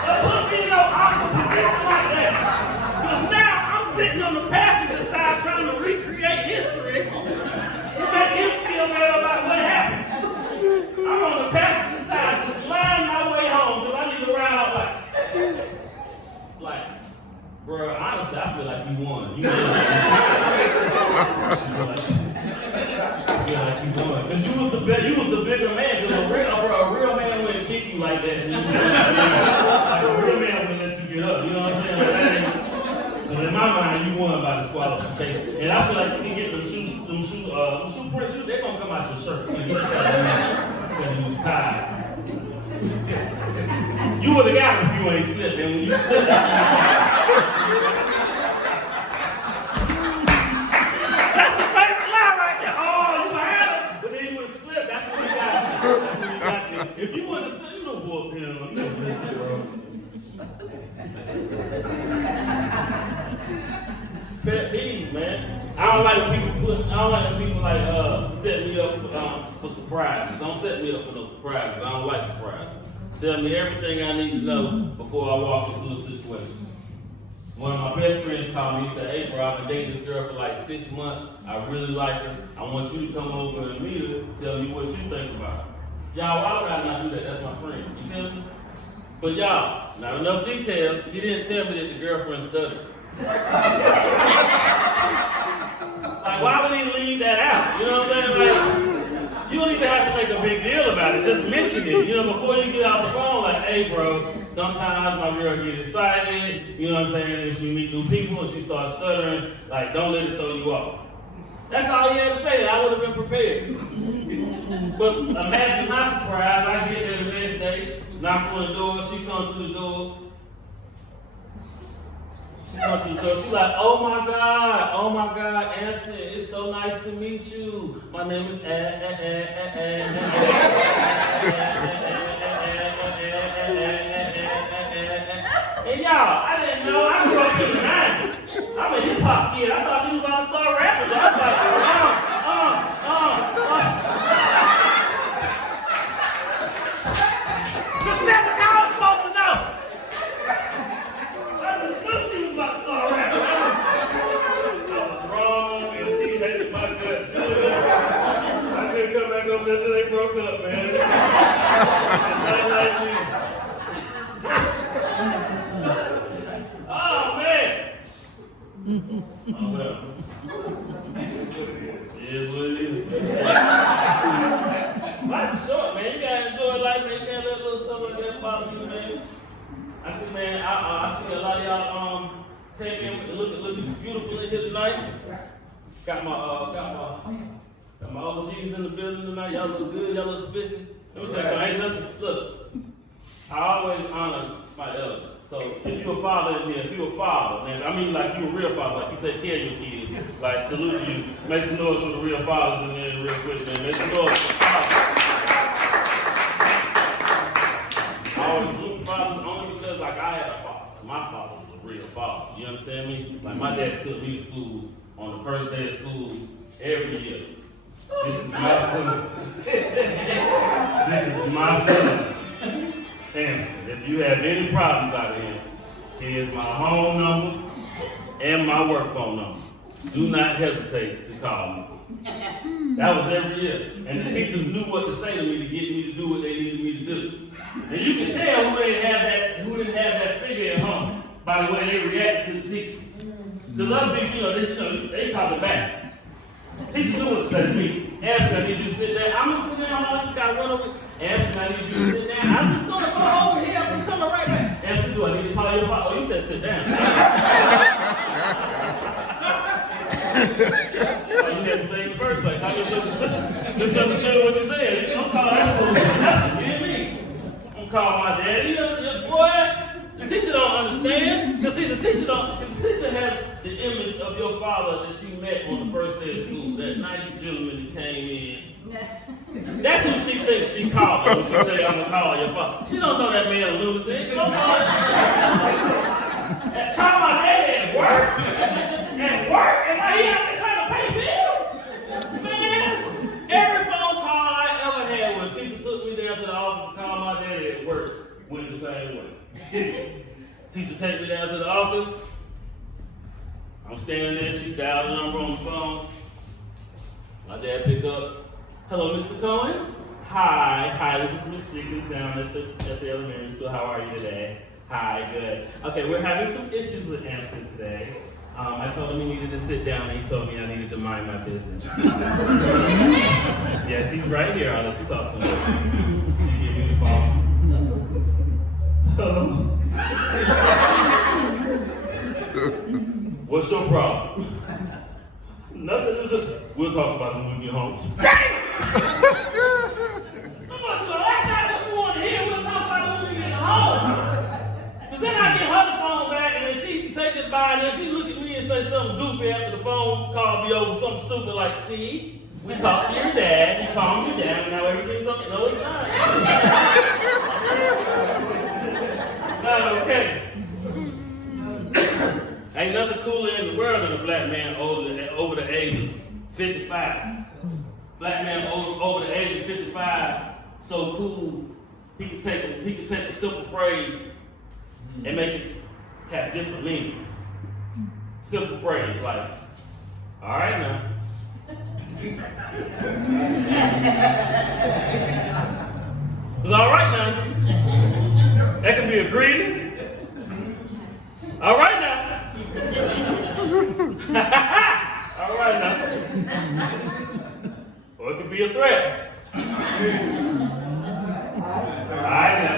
But put me in no awkward position like that. Because now I'm sitting on the passenger side trying to recreate history to make him feel better about what happened. I'm on the passenger side just lying my way home because I need to ride out like, bro, honestly, I feel like you won. You won. Like you won. Because you was the bigger man. Because a real man wouldn't kick you like that. Like a real man wouldn't let you get up. You know what I'm saying? So in my mind, you won by disqualification. And I feel like you can get them shoe print shoes, they're gonna come out your shirt too. Because you was tired. You would have got it if you ain't slipped. And when you slipped, that's the favorite lie right there. Oh, you had it, but then you would have slipped. That's what you got you. That's what you got you. If you would have slipped, you don't whoop him. You know, bro. Pet peeves, man. I don't like when people set me up for surprises. Don't set me up for no surprises. I don't like surprises. Tell me everything I need to know before I walk into a situation. One of my best friends called me and said, "Hey bro, I've been dating this girl for like 6 months. I really like her. I want you to come over and meet her, tell me what you think about her." Y'all, why would I not do that? That's my friend. You feel me? But y'all, not enough details. He didn't tell me that the girlfriend stuttered. Like, why would he leave that out? You know what I'm saying? Like, you don't even have to make a big deal about it. Just mention it. You know, before you get out the phone, like, "Hey, bro, sometimes my girl get excited. You know what I'm saying? If she meet new people and she starts stuttering, like, don't let it throw you off." That's all you had to say. I would have been prepared. But imagine my surprise. I get there the next day, knock on the door. She comes to the door. She's like, oh my God, Ampston, it's so nice to meet you. My name is And y'all, I didn't know, I grew up in the 90s. I'm a hip hop kid. I thought she was about to start rapping, so I was like, Just that's what I was supposed to know. I just knew she was about to start rapping. I was wrong, and she hated my guts. I couldn't come back over there until they broke up, man. Nothing like me. Oh, man. Oh, well. It is what it is. Life is short, man. You gotta enjoy life, man. You can't let little stuff like that bother you, man. I see, man. I see a lot of y'all came in looking beautiful in here tonight. Got my OGs in the building tonight. Y'all look good. Y'all look spiffy. Let me tell you something. Ain't nothing. Look, I always honor my elders. So if you're a father in here, if you're a father, man, I mean like you a real father, like you take care of your kids, like salute you. Make some noise for the real fathers in there real quick, man. Make some noise for the fathers. I always salute fathers only because like I had a father. My father was a real father. You understand me? Like my dad took me to school on the first day of school every year. This is my son. This is my son. Ampston, if you have any problems out here, here's my home number and my work phone number. Do not hesitate to call me. That was every year. And the teachers knew what to say to me to get me to do what they needed me to do. And you can tell who didn't have that figure at home by the way they reacted to the teachers. Because other people, they talking back. Teachers knew what to say to me. Ampston, I need you to sit there. I'm gonna sit down. I just got run over. Ampston, I need you to sit down. I'm just gonna go over here. I'm just coming right back. Ampston, do I need to call your father? Oh, you said sit down. Oh, you didn't say in the first place. I misunderstood what you said. You don't call that fool. You hear me? call my daddy. Boy, the teacher don't understand. Because see, the teacher has the image of your father that she met on the first day of school. That nice gentleman that came in. That's who she thinks she called when she say, I'm gonna call your father. She don't know that man a lunatic. Call my daddy at work. At work? Am I here out there trying to pay bills? Man, every phone call I ever had when a teacher took me down to the office to call my daddy at work went the same way. Teacher take me down to the office. I'm standing there, she dialed the number on the phone. My dad picked up. Hello, Mr. Cohen. Hi, this is Miss Stickers down at the elementary school. How are you today? Hi, good. Okay, we're having some issues with Ampston today. I told him he needed to sit down, and he told me I needed to mind my business. Yes, he's right here. I'll let you talk to him. You give me the phone. Hello. What's your problem? Nothing. It was just, we'll talk about it when we get home. Dang it! I'm like, so that's not what you want to hear. We'll talk about it when we get home. Because then I get her the phone back, and then she say goodbye, and then she look at me and say something goofy after the phone call be over, something stupid like, see, we talked to your dad, he calmed you down, and now everything's okay. No, it's not. Not okay. Ain't nothing cooler in the world than a black man over the age of 55. Black man over the age of 55, so cool, he could take a simple phrase and make it have different meanings. Simple phrase like, all right now. It's all right now. That can be a greeting. All right now. All right now. Or it could be a threat. All right now.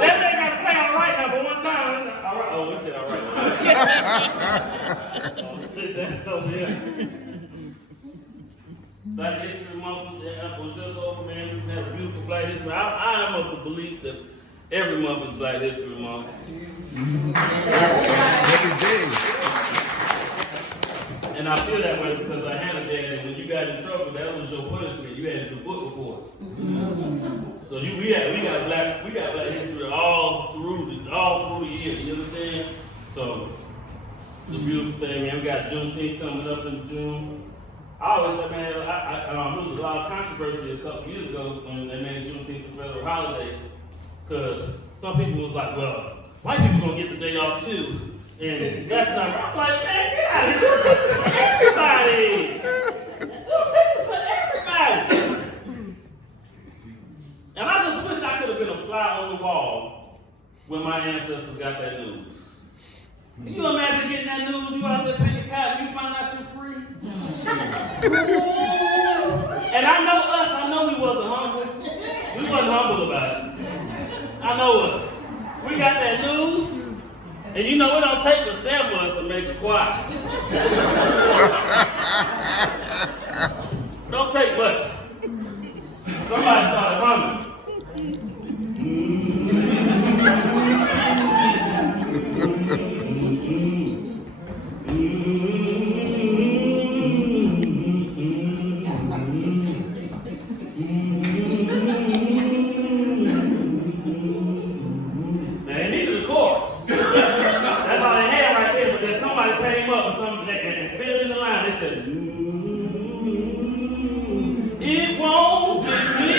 That man gotta say all right now, but one time, all right. Oh, he said all right. Oh, sit down over here. Black History Month was just over, man. We just had a beautiful Black History. I am of the belief that every month is Black History Month. Every day. And I feel that way because I had a dad, and when you got in trouble, that was your punishment. You had to do book reports. So we got black history all through the year. You understand? So it's a beautiful thing, man. We got Juneteenth coming up in June. I always say, man, there was a lot of controversy a couple years ago when they made Juneteenth a federal holiday, because some people was like, well, white people gonna get the day off too. And that's not right. I'm like, man, get out of here. Juneteenth is for everybody. Juneteenth is for everybody. And I just wish I could have been a fly on the wall when my ancestors got that news. Can you imagine getting that news? You out there picking cotton, you find out you're free. And I know we wasn't humble. We wasn't humble about it. I know us. We got that news. And you know, it don't take but 7 months to make a choir. Don't take much. Somebody started humming. It won't be me.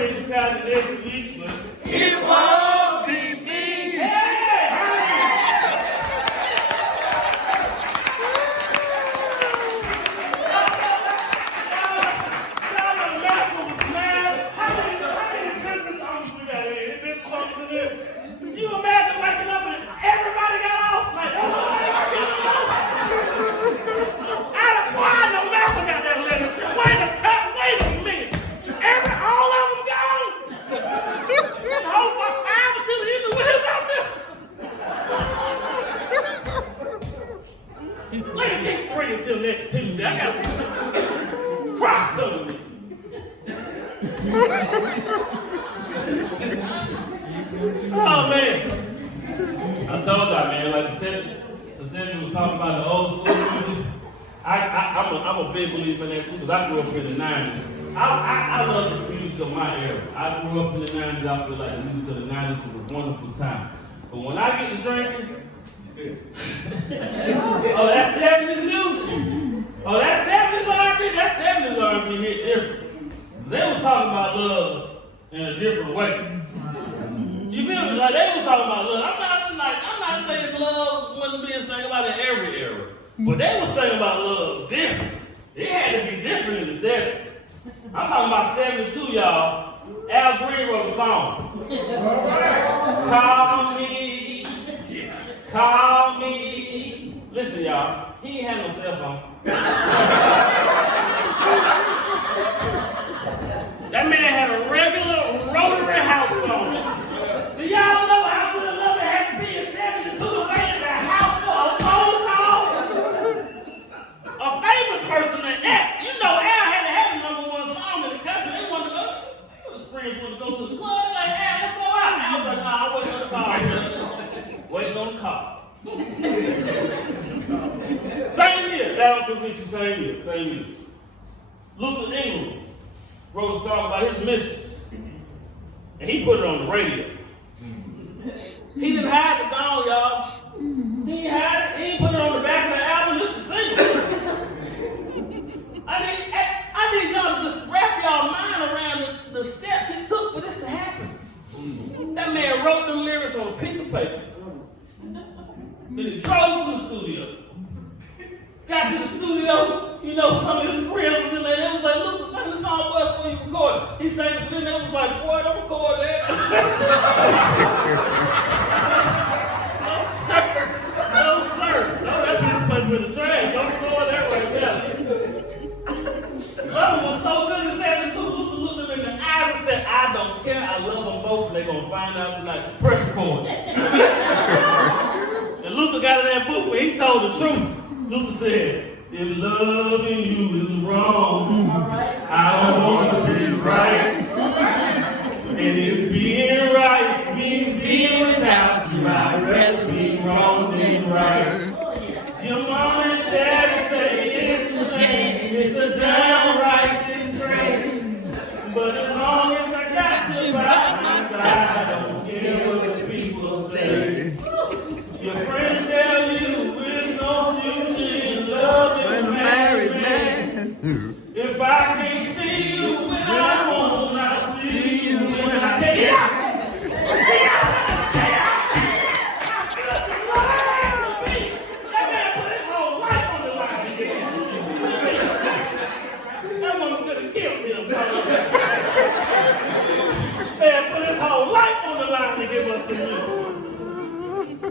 Baby County next week, but It won't be me. You imagine waking up and everybody got off? Like, oh, I know Master got that letter. Wait a minute. All of them gone? And hold my five until the end of the week out there. Let me keep 3 until next Tuesday. I got Crocs coming with me. Oh man, I told y'all, man. Like Saseddrick was talking about the old school music. I'm a big believer in that too, because I grew up in the '90s. I love the music of my era. I grew up in the '90s. I feel like the music of the '90s was a wonderful time. But when I get to drinking, oh, that's '70s music. Oh, that's '70s R&B. That '70s R&B hit different. They was talking about love in a different way. You feel me? Like they was talking about love. I'm not saying love wasn't being sang about in every era, but they was saying about love different. It had to be different in the '70s. I'm talking about '72, y'all. Al Green wrote a song. Call me. Listen, y'all. He ain't had no cell phone. That man had a regular rotary house phone. Do y'all know how good love it had to be in '72 to wait at the house for a phone call? A famous person in that. You know, Al had to have the #1 song in the country. They wanted to go. His friends wanted to go to the club. They're like, Al, let's go out. Al was like, nah, I'm waiting on the call, man. Waiting on the call. Same year. That don't convince you. Same year. Luther Ingram wrote a song about his mistress, and he put it on the radio. He didn't hide the song, y'all. He didn't hide it. He didn't put it on the back of the album. It's the single. I need y'all to just wrap y'all mind around the steps it took for this to happen. That man wrote them lyrics on a piece of paper. Then he drove to the studio. Got to the studio, you know, some of his friends was in there. They was like, look, sing the song for us before you record it. He sang it for them. They was like, boy, don't record that. No, sir. No, that piece of paper in the trash. Don't record that right now. Love was so good in '72. Luther looked them in the eyes and said, I don't care. I love them both, and they're going to find out tonight. Press record. And Luther got in that book where he told the truth. Luther said, if loving you is wrong, I don't want to be right. And if being right means being without you, I'd rather be wrong than right. Your mom and daddy say it's a shame, it's a downright disgrace. But as long as I got you by my side, I don't care what the people say. Your friends tell you there's no future in love is a married man. If I can't see you when I want, I'll see you when I can't. That man put his whole life on the line to get us. That woman could have killed him. Man put his whole life on the line to give us some music.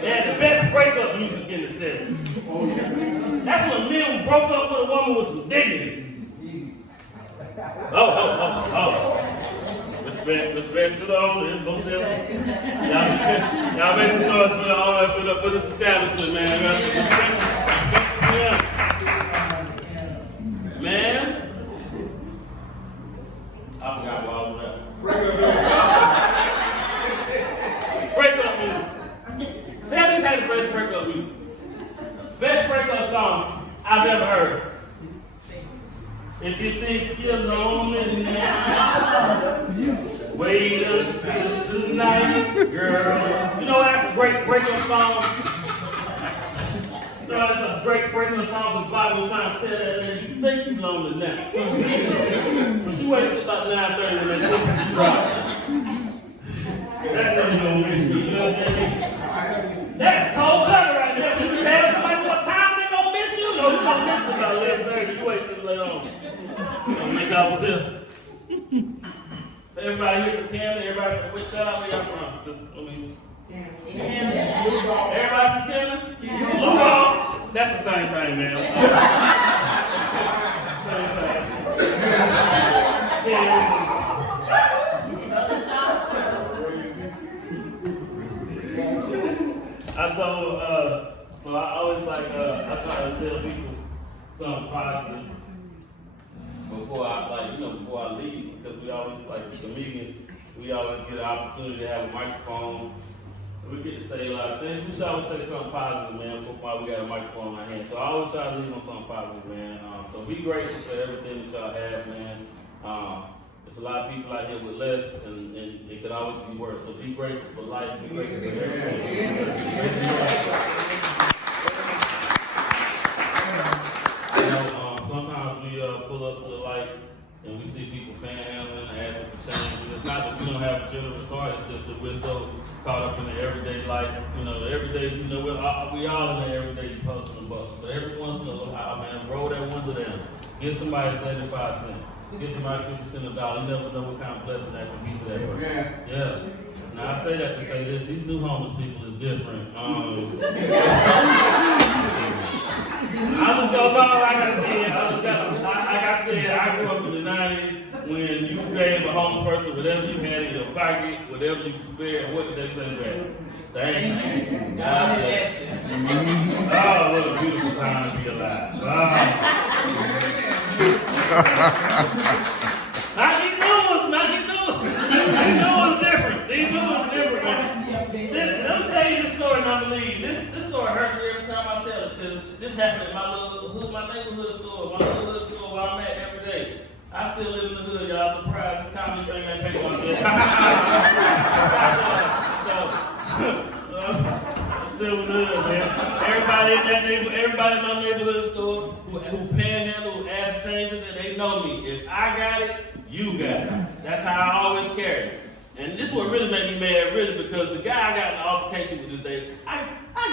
They had the best breakup music in the '70s. Oh, yeah. That's when men broke up with a woman with some dignity. Oh. Respect to the owner. Y'all make some noise for the owner for this establishment, man. Respect to them. Man. I forgot why I was at. Breakup music. '70s had the best breakup music. Best breakup song I've ever heard. If you think you're lonely now, wait until tonight, girl. You know that's a great breakup song? You know that's a great breakup song because Bobby was trying to tell that lady, think you lonely now. But she waits till about 9:30 when that temperature drops. That's when you gonna miss me, you know what I'm saying? That's cold blooded right there. You tell somebody what time they gonna miss you? No, you gonna miss me about 11:30. You wait till later on. I wish I was here. Everybody here from Canada, everybody from which side? Where y'all from? Just, everybody from Canada? That's the same thing, man. Same thing. So I always like, I try to tell people something positive before I leave, because we always, like comedians, we always get an opportunity to have a microphone. We get to say a lot of things. We should always say something positive, man, before we got a microphone in our hand. So I always try to leave on something positive, man. So be grateful for everything that y'all have, man. There's a lot of people out here with less, and it could always be worse. So be grateful for life. Be grateful for everything. Sometimes we pull up to the light and we see people panhandling and asking for change. And it's not that we don't have a generous heart, it's just that we're so caught up in the everyday life. The everyday, we all in the everyday posting the bus. But every once in a while, man, roll that window down. Get somebody 75 cents. Get somebody 50 cents $1. You never know what kind of blessing that can be to that person. Yeah. Now I say that to say this, these new homeless people is different. I'm just gonna talk like I said, I grew up in the 90s when you gave a homeless person whatever you had in your pocket, whatever you could spare, and what did they say back? Thank you. God bless you. Oh, what a beautiful time to be alive. Wow. Not these new ones. These new ones different. These new ones different, man. Let me tell you this story, and I believe this story hurts me every time I tell it, because this happened in my neighborhood store, my little hood store where I'm at every day. I still live in the hood, y'all. Surprised this comedy thing ain't paid my bill. Still in the hood, man. Everybody in my neighborhood store who panhandle, who ask for changes, and they know me. If I got it, you got it. That's how I always carry it. And this is what really made me mad, really, because the guy I got in an altercation with this day, I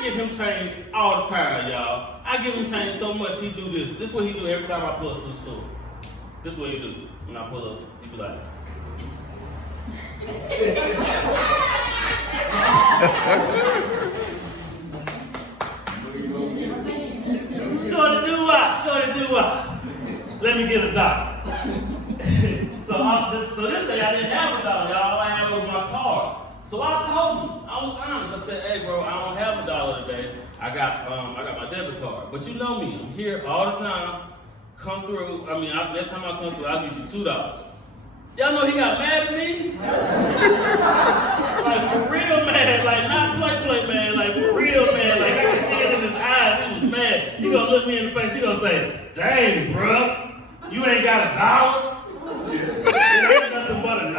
give him change all the time, y'all. I give him change so much, he do this. This is what he do every time I pull up to the store. This is what he do when I pull up. He be like, Shorty do what? Let me get $1. So this day I didn't have $1, y'all. All I had was my card. So I told him, I was honest. I said, hey bro, I don't have $1 today. I got my debit card. But you know me, I'm here all the time. Come through. Next time I come through, I'll give you $2. Y'all know he got mad at me? Like for real mad, like not play man, like for real mad. Like I can see it in his eyes, he was mad. He gonna look me in the face, he gonna say, dang bro, you ain't got $1? It ain't nothing but $1.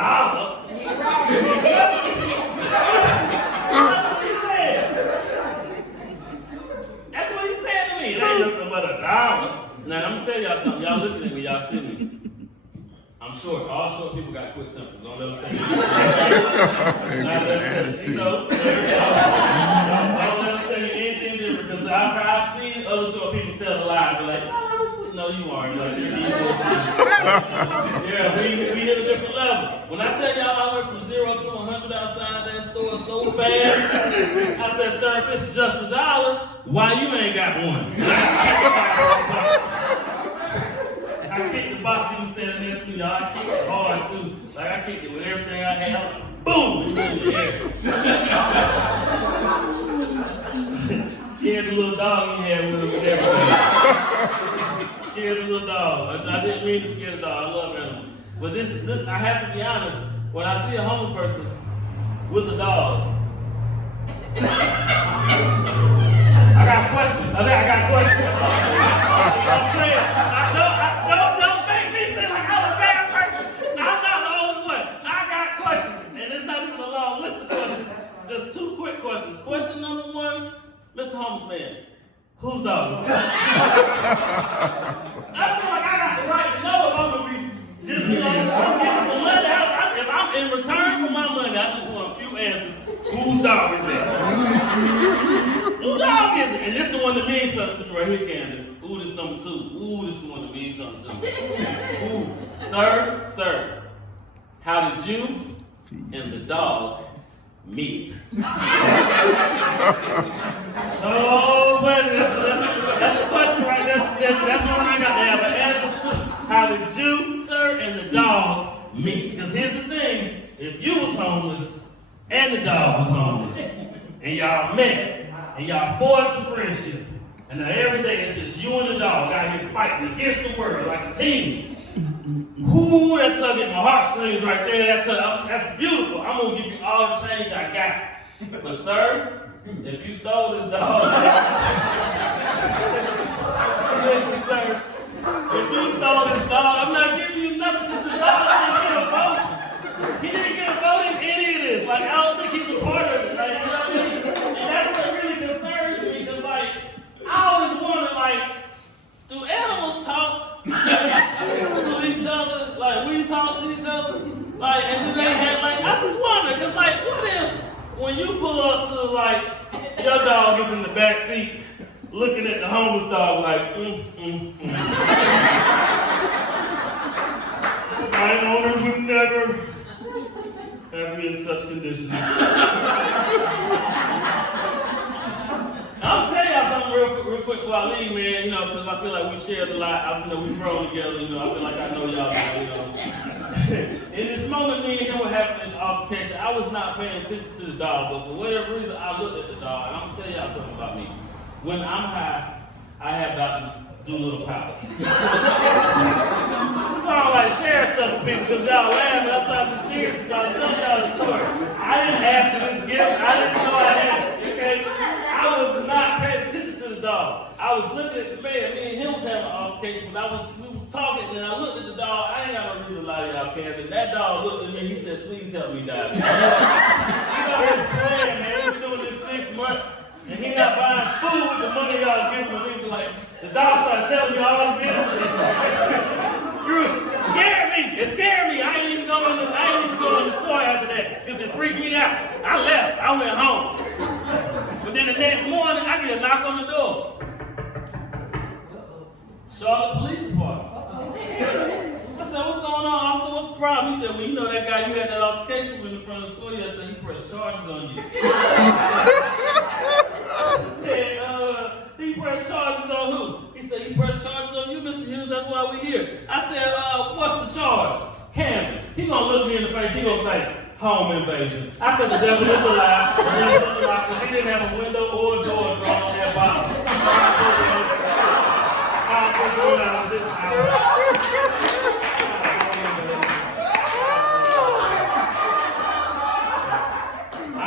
That's what he said. That's what he said to me. It ain't nothing but $1. Now I'm gonna tell y'all something. Y'all looking at me, y'all see me. I'm short. All short people got quick tempers. Don't let them tell you. Don't let them tell you anything different. Because I've seen other short people tell a lie and be like, no, you aren't. Like, yeah, we hit a different level. When I tell y'all I went from 0 to 100 outside that store so fast, I said, sir, if it's just $1, why you ain't got one? I kicked the box he was standing next to, y'all. I kicked it hard too. Like I kicked it with everything I had. Boom! Scared the little dog he had with him and everything. Scared the little dog. I didn't mean to scare the dog. I love animals. But this, I have to be honest. When I see a homeless person with a dog, I got questions. I got questions. I'm saying, don't make me seem like I'm a bad person. I'm not the only one. I got questions. And it's not even a long list of questions. Just 2 quick questions. Question number 1, Mr. Homeless Man, whose dog is that? I feel like I Whose dog is that? Whose dog is it? And this the one that means something to me right here, Candace. Ooh, this number 2. Ooh, this the one that means something to me. Ooh, sir, how did you and the dog meet? Oh, buddy, that's the question right there. That's the one I got to have an answer to. How did you, sir, and the dog meet? Because here's the thing, if you was homeless and the dog was homeless, and y'all met, and y'all forged a friendship, and now every day it's just you and the dog out here fighting against the world like a team. Ooh, that tug at my heartstrings right there. That's beautiful. I'm gonna give you all the change I got. But sir, if you stole this dog, listen, sir. If you stole this dog, I'm not giving you nothing because the dog didn't get a vote. He didn't get a vote in any of this. Like, I don't think he's a part of it. Like, you know what I mean? And that's what really concerns me because, like, I always wonder, like, do animals talk to each other? Like, we talk to each other? Like, and do they have, like, I just wonder because, like, what if when you pull up to, like, your dog is in the back seat looking at the homeless dog like, My owner would never have me in such conditions. I'll tell y'all something real quick before I leave, man, you know, because I feel like we shared a lot. We've grown together, you know, I feel like I know y'all, you know. In this moment, me and him were having this altercation. I was not paying attention to the dog, but for whatever reason, I looked at the dog, and I'm going to tell y'all something about me. When I'm high, I have Dr. Doolittle powers. That's why I don't like sharing stuff with people, because y'all laugh, and I'm trying to be serious, and trying to tell y'all the story. I didn't ask for this gift. I didn't know I had it, okay? I was not paying attention to the dog. I was looking at the man, me and him was having an altercation, but we were talking, and I looked at the dog. I ain't got no reason to lie to y'all, Candace. And that dog looked at me, and he said, please help me die. You know, we're playing, man. We've been doing this 6 months, and he not buying food with the money y'all giving me. Like, the dog started telling me all the business. Screw it. It scared me. I ain't even go in the store after that, because it freaked me out. I left. I went home. But then the next morning, I get a knock on the door. Charlotte Police Department. I said, what's going on, officer? What's the problem? He said, well, you know that guy you had that altercation with in front of the store yesterday, he pressed charges on you. I said, he pressed charges on who? He said, he pressed charges on you, Mr. Hewes, that's why we're here. I said, what's the charge? Camping. He gonna look me in the face, he gonna say, home invasion. I said, the devil is alive. The devil is alive, because he didn't have a window or a door drawn on that box. I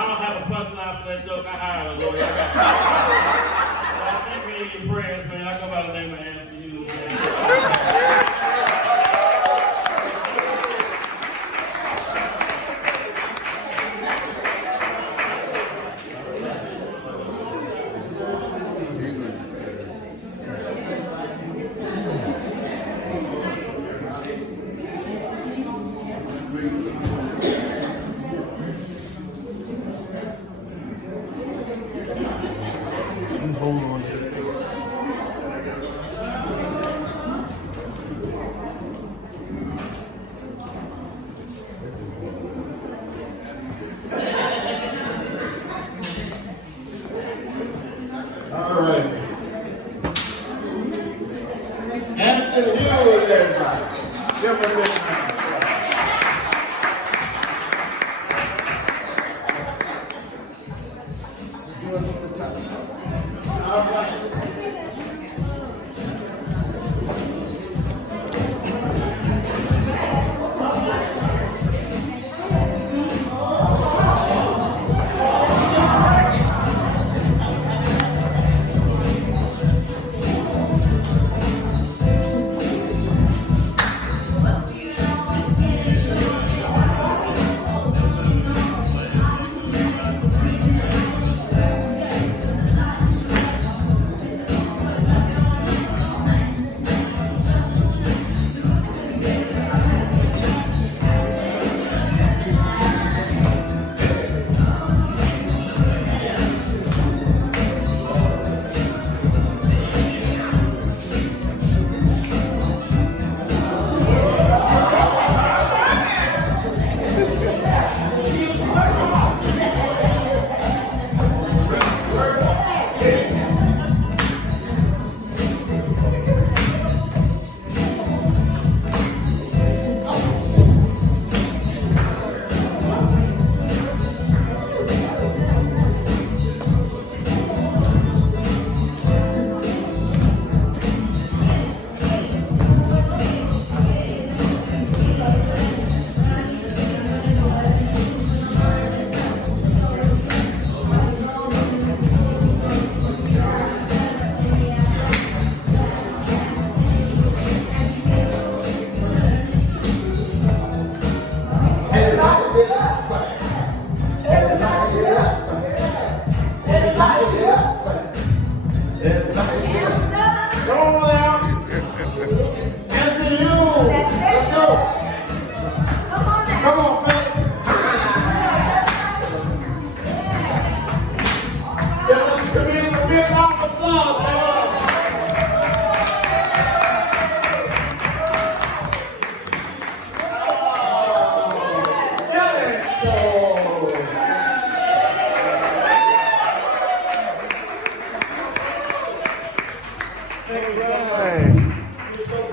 don't have a punchline for that joke. I hired a lawyer. Keep me in your prayers, man. I go by the name of Ampston Hewes. Hold on to it. All right. Ampston Hewes, everybody. Give him a big hand. All right.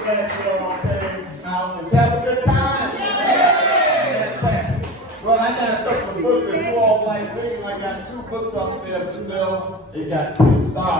Fantastic on stage. Now, let's have a good time. Fantastic. Well, I got a couple of books. If you all like reading, I got 2 books up there for sale. They got 10 stars.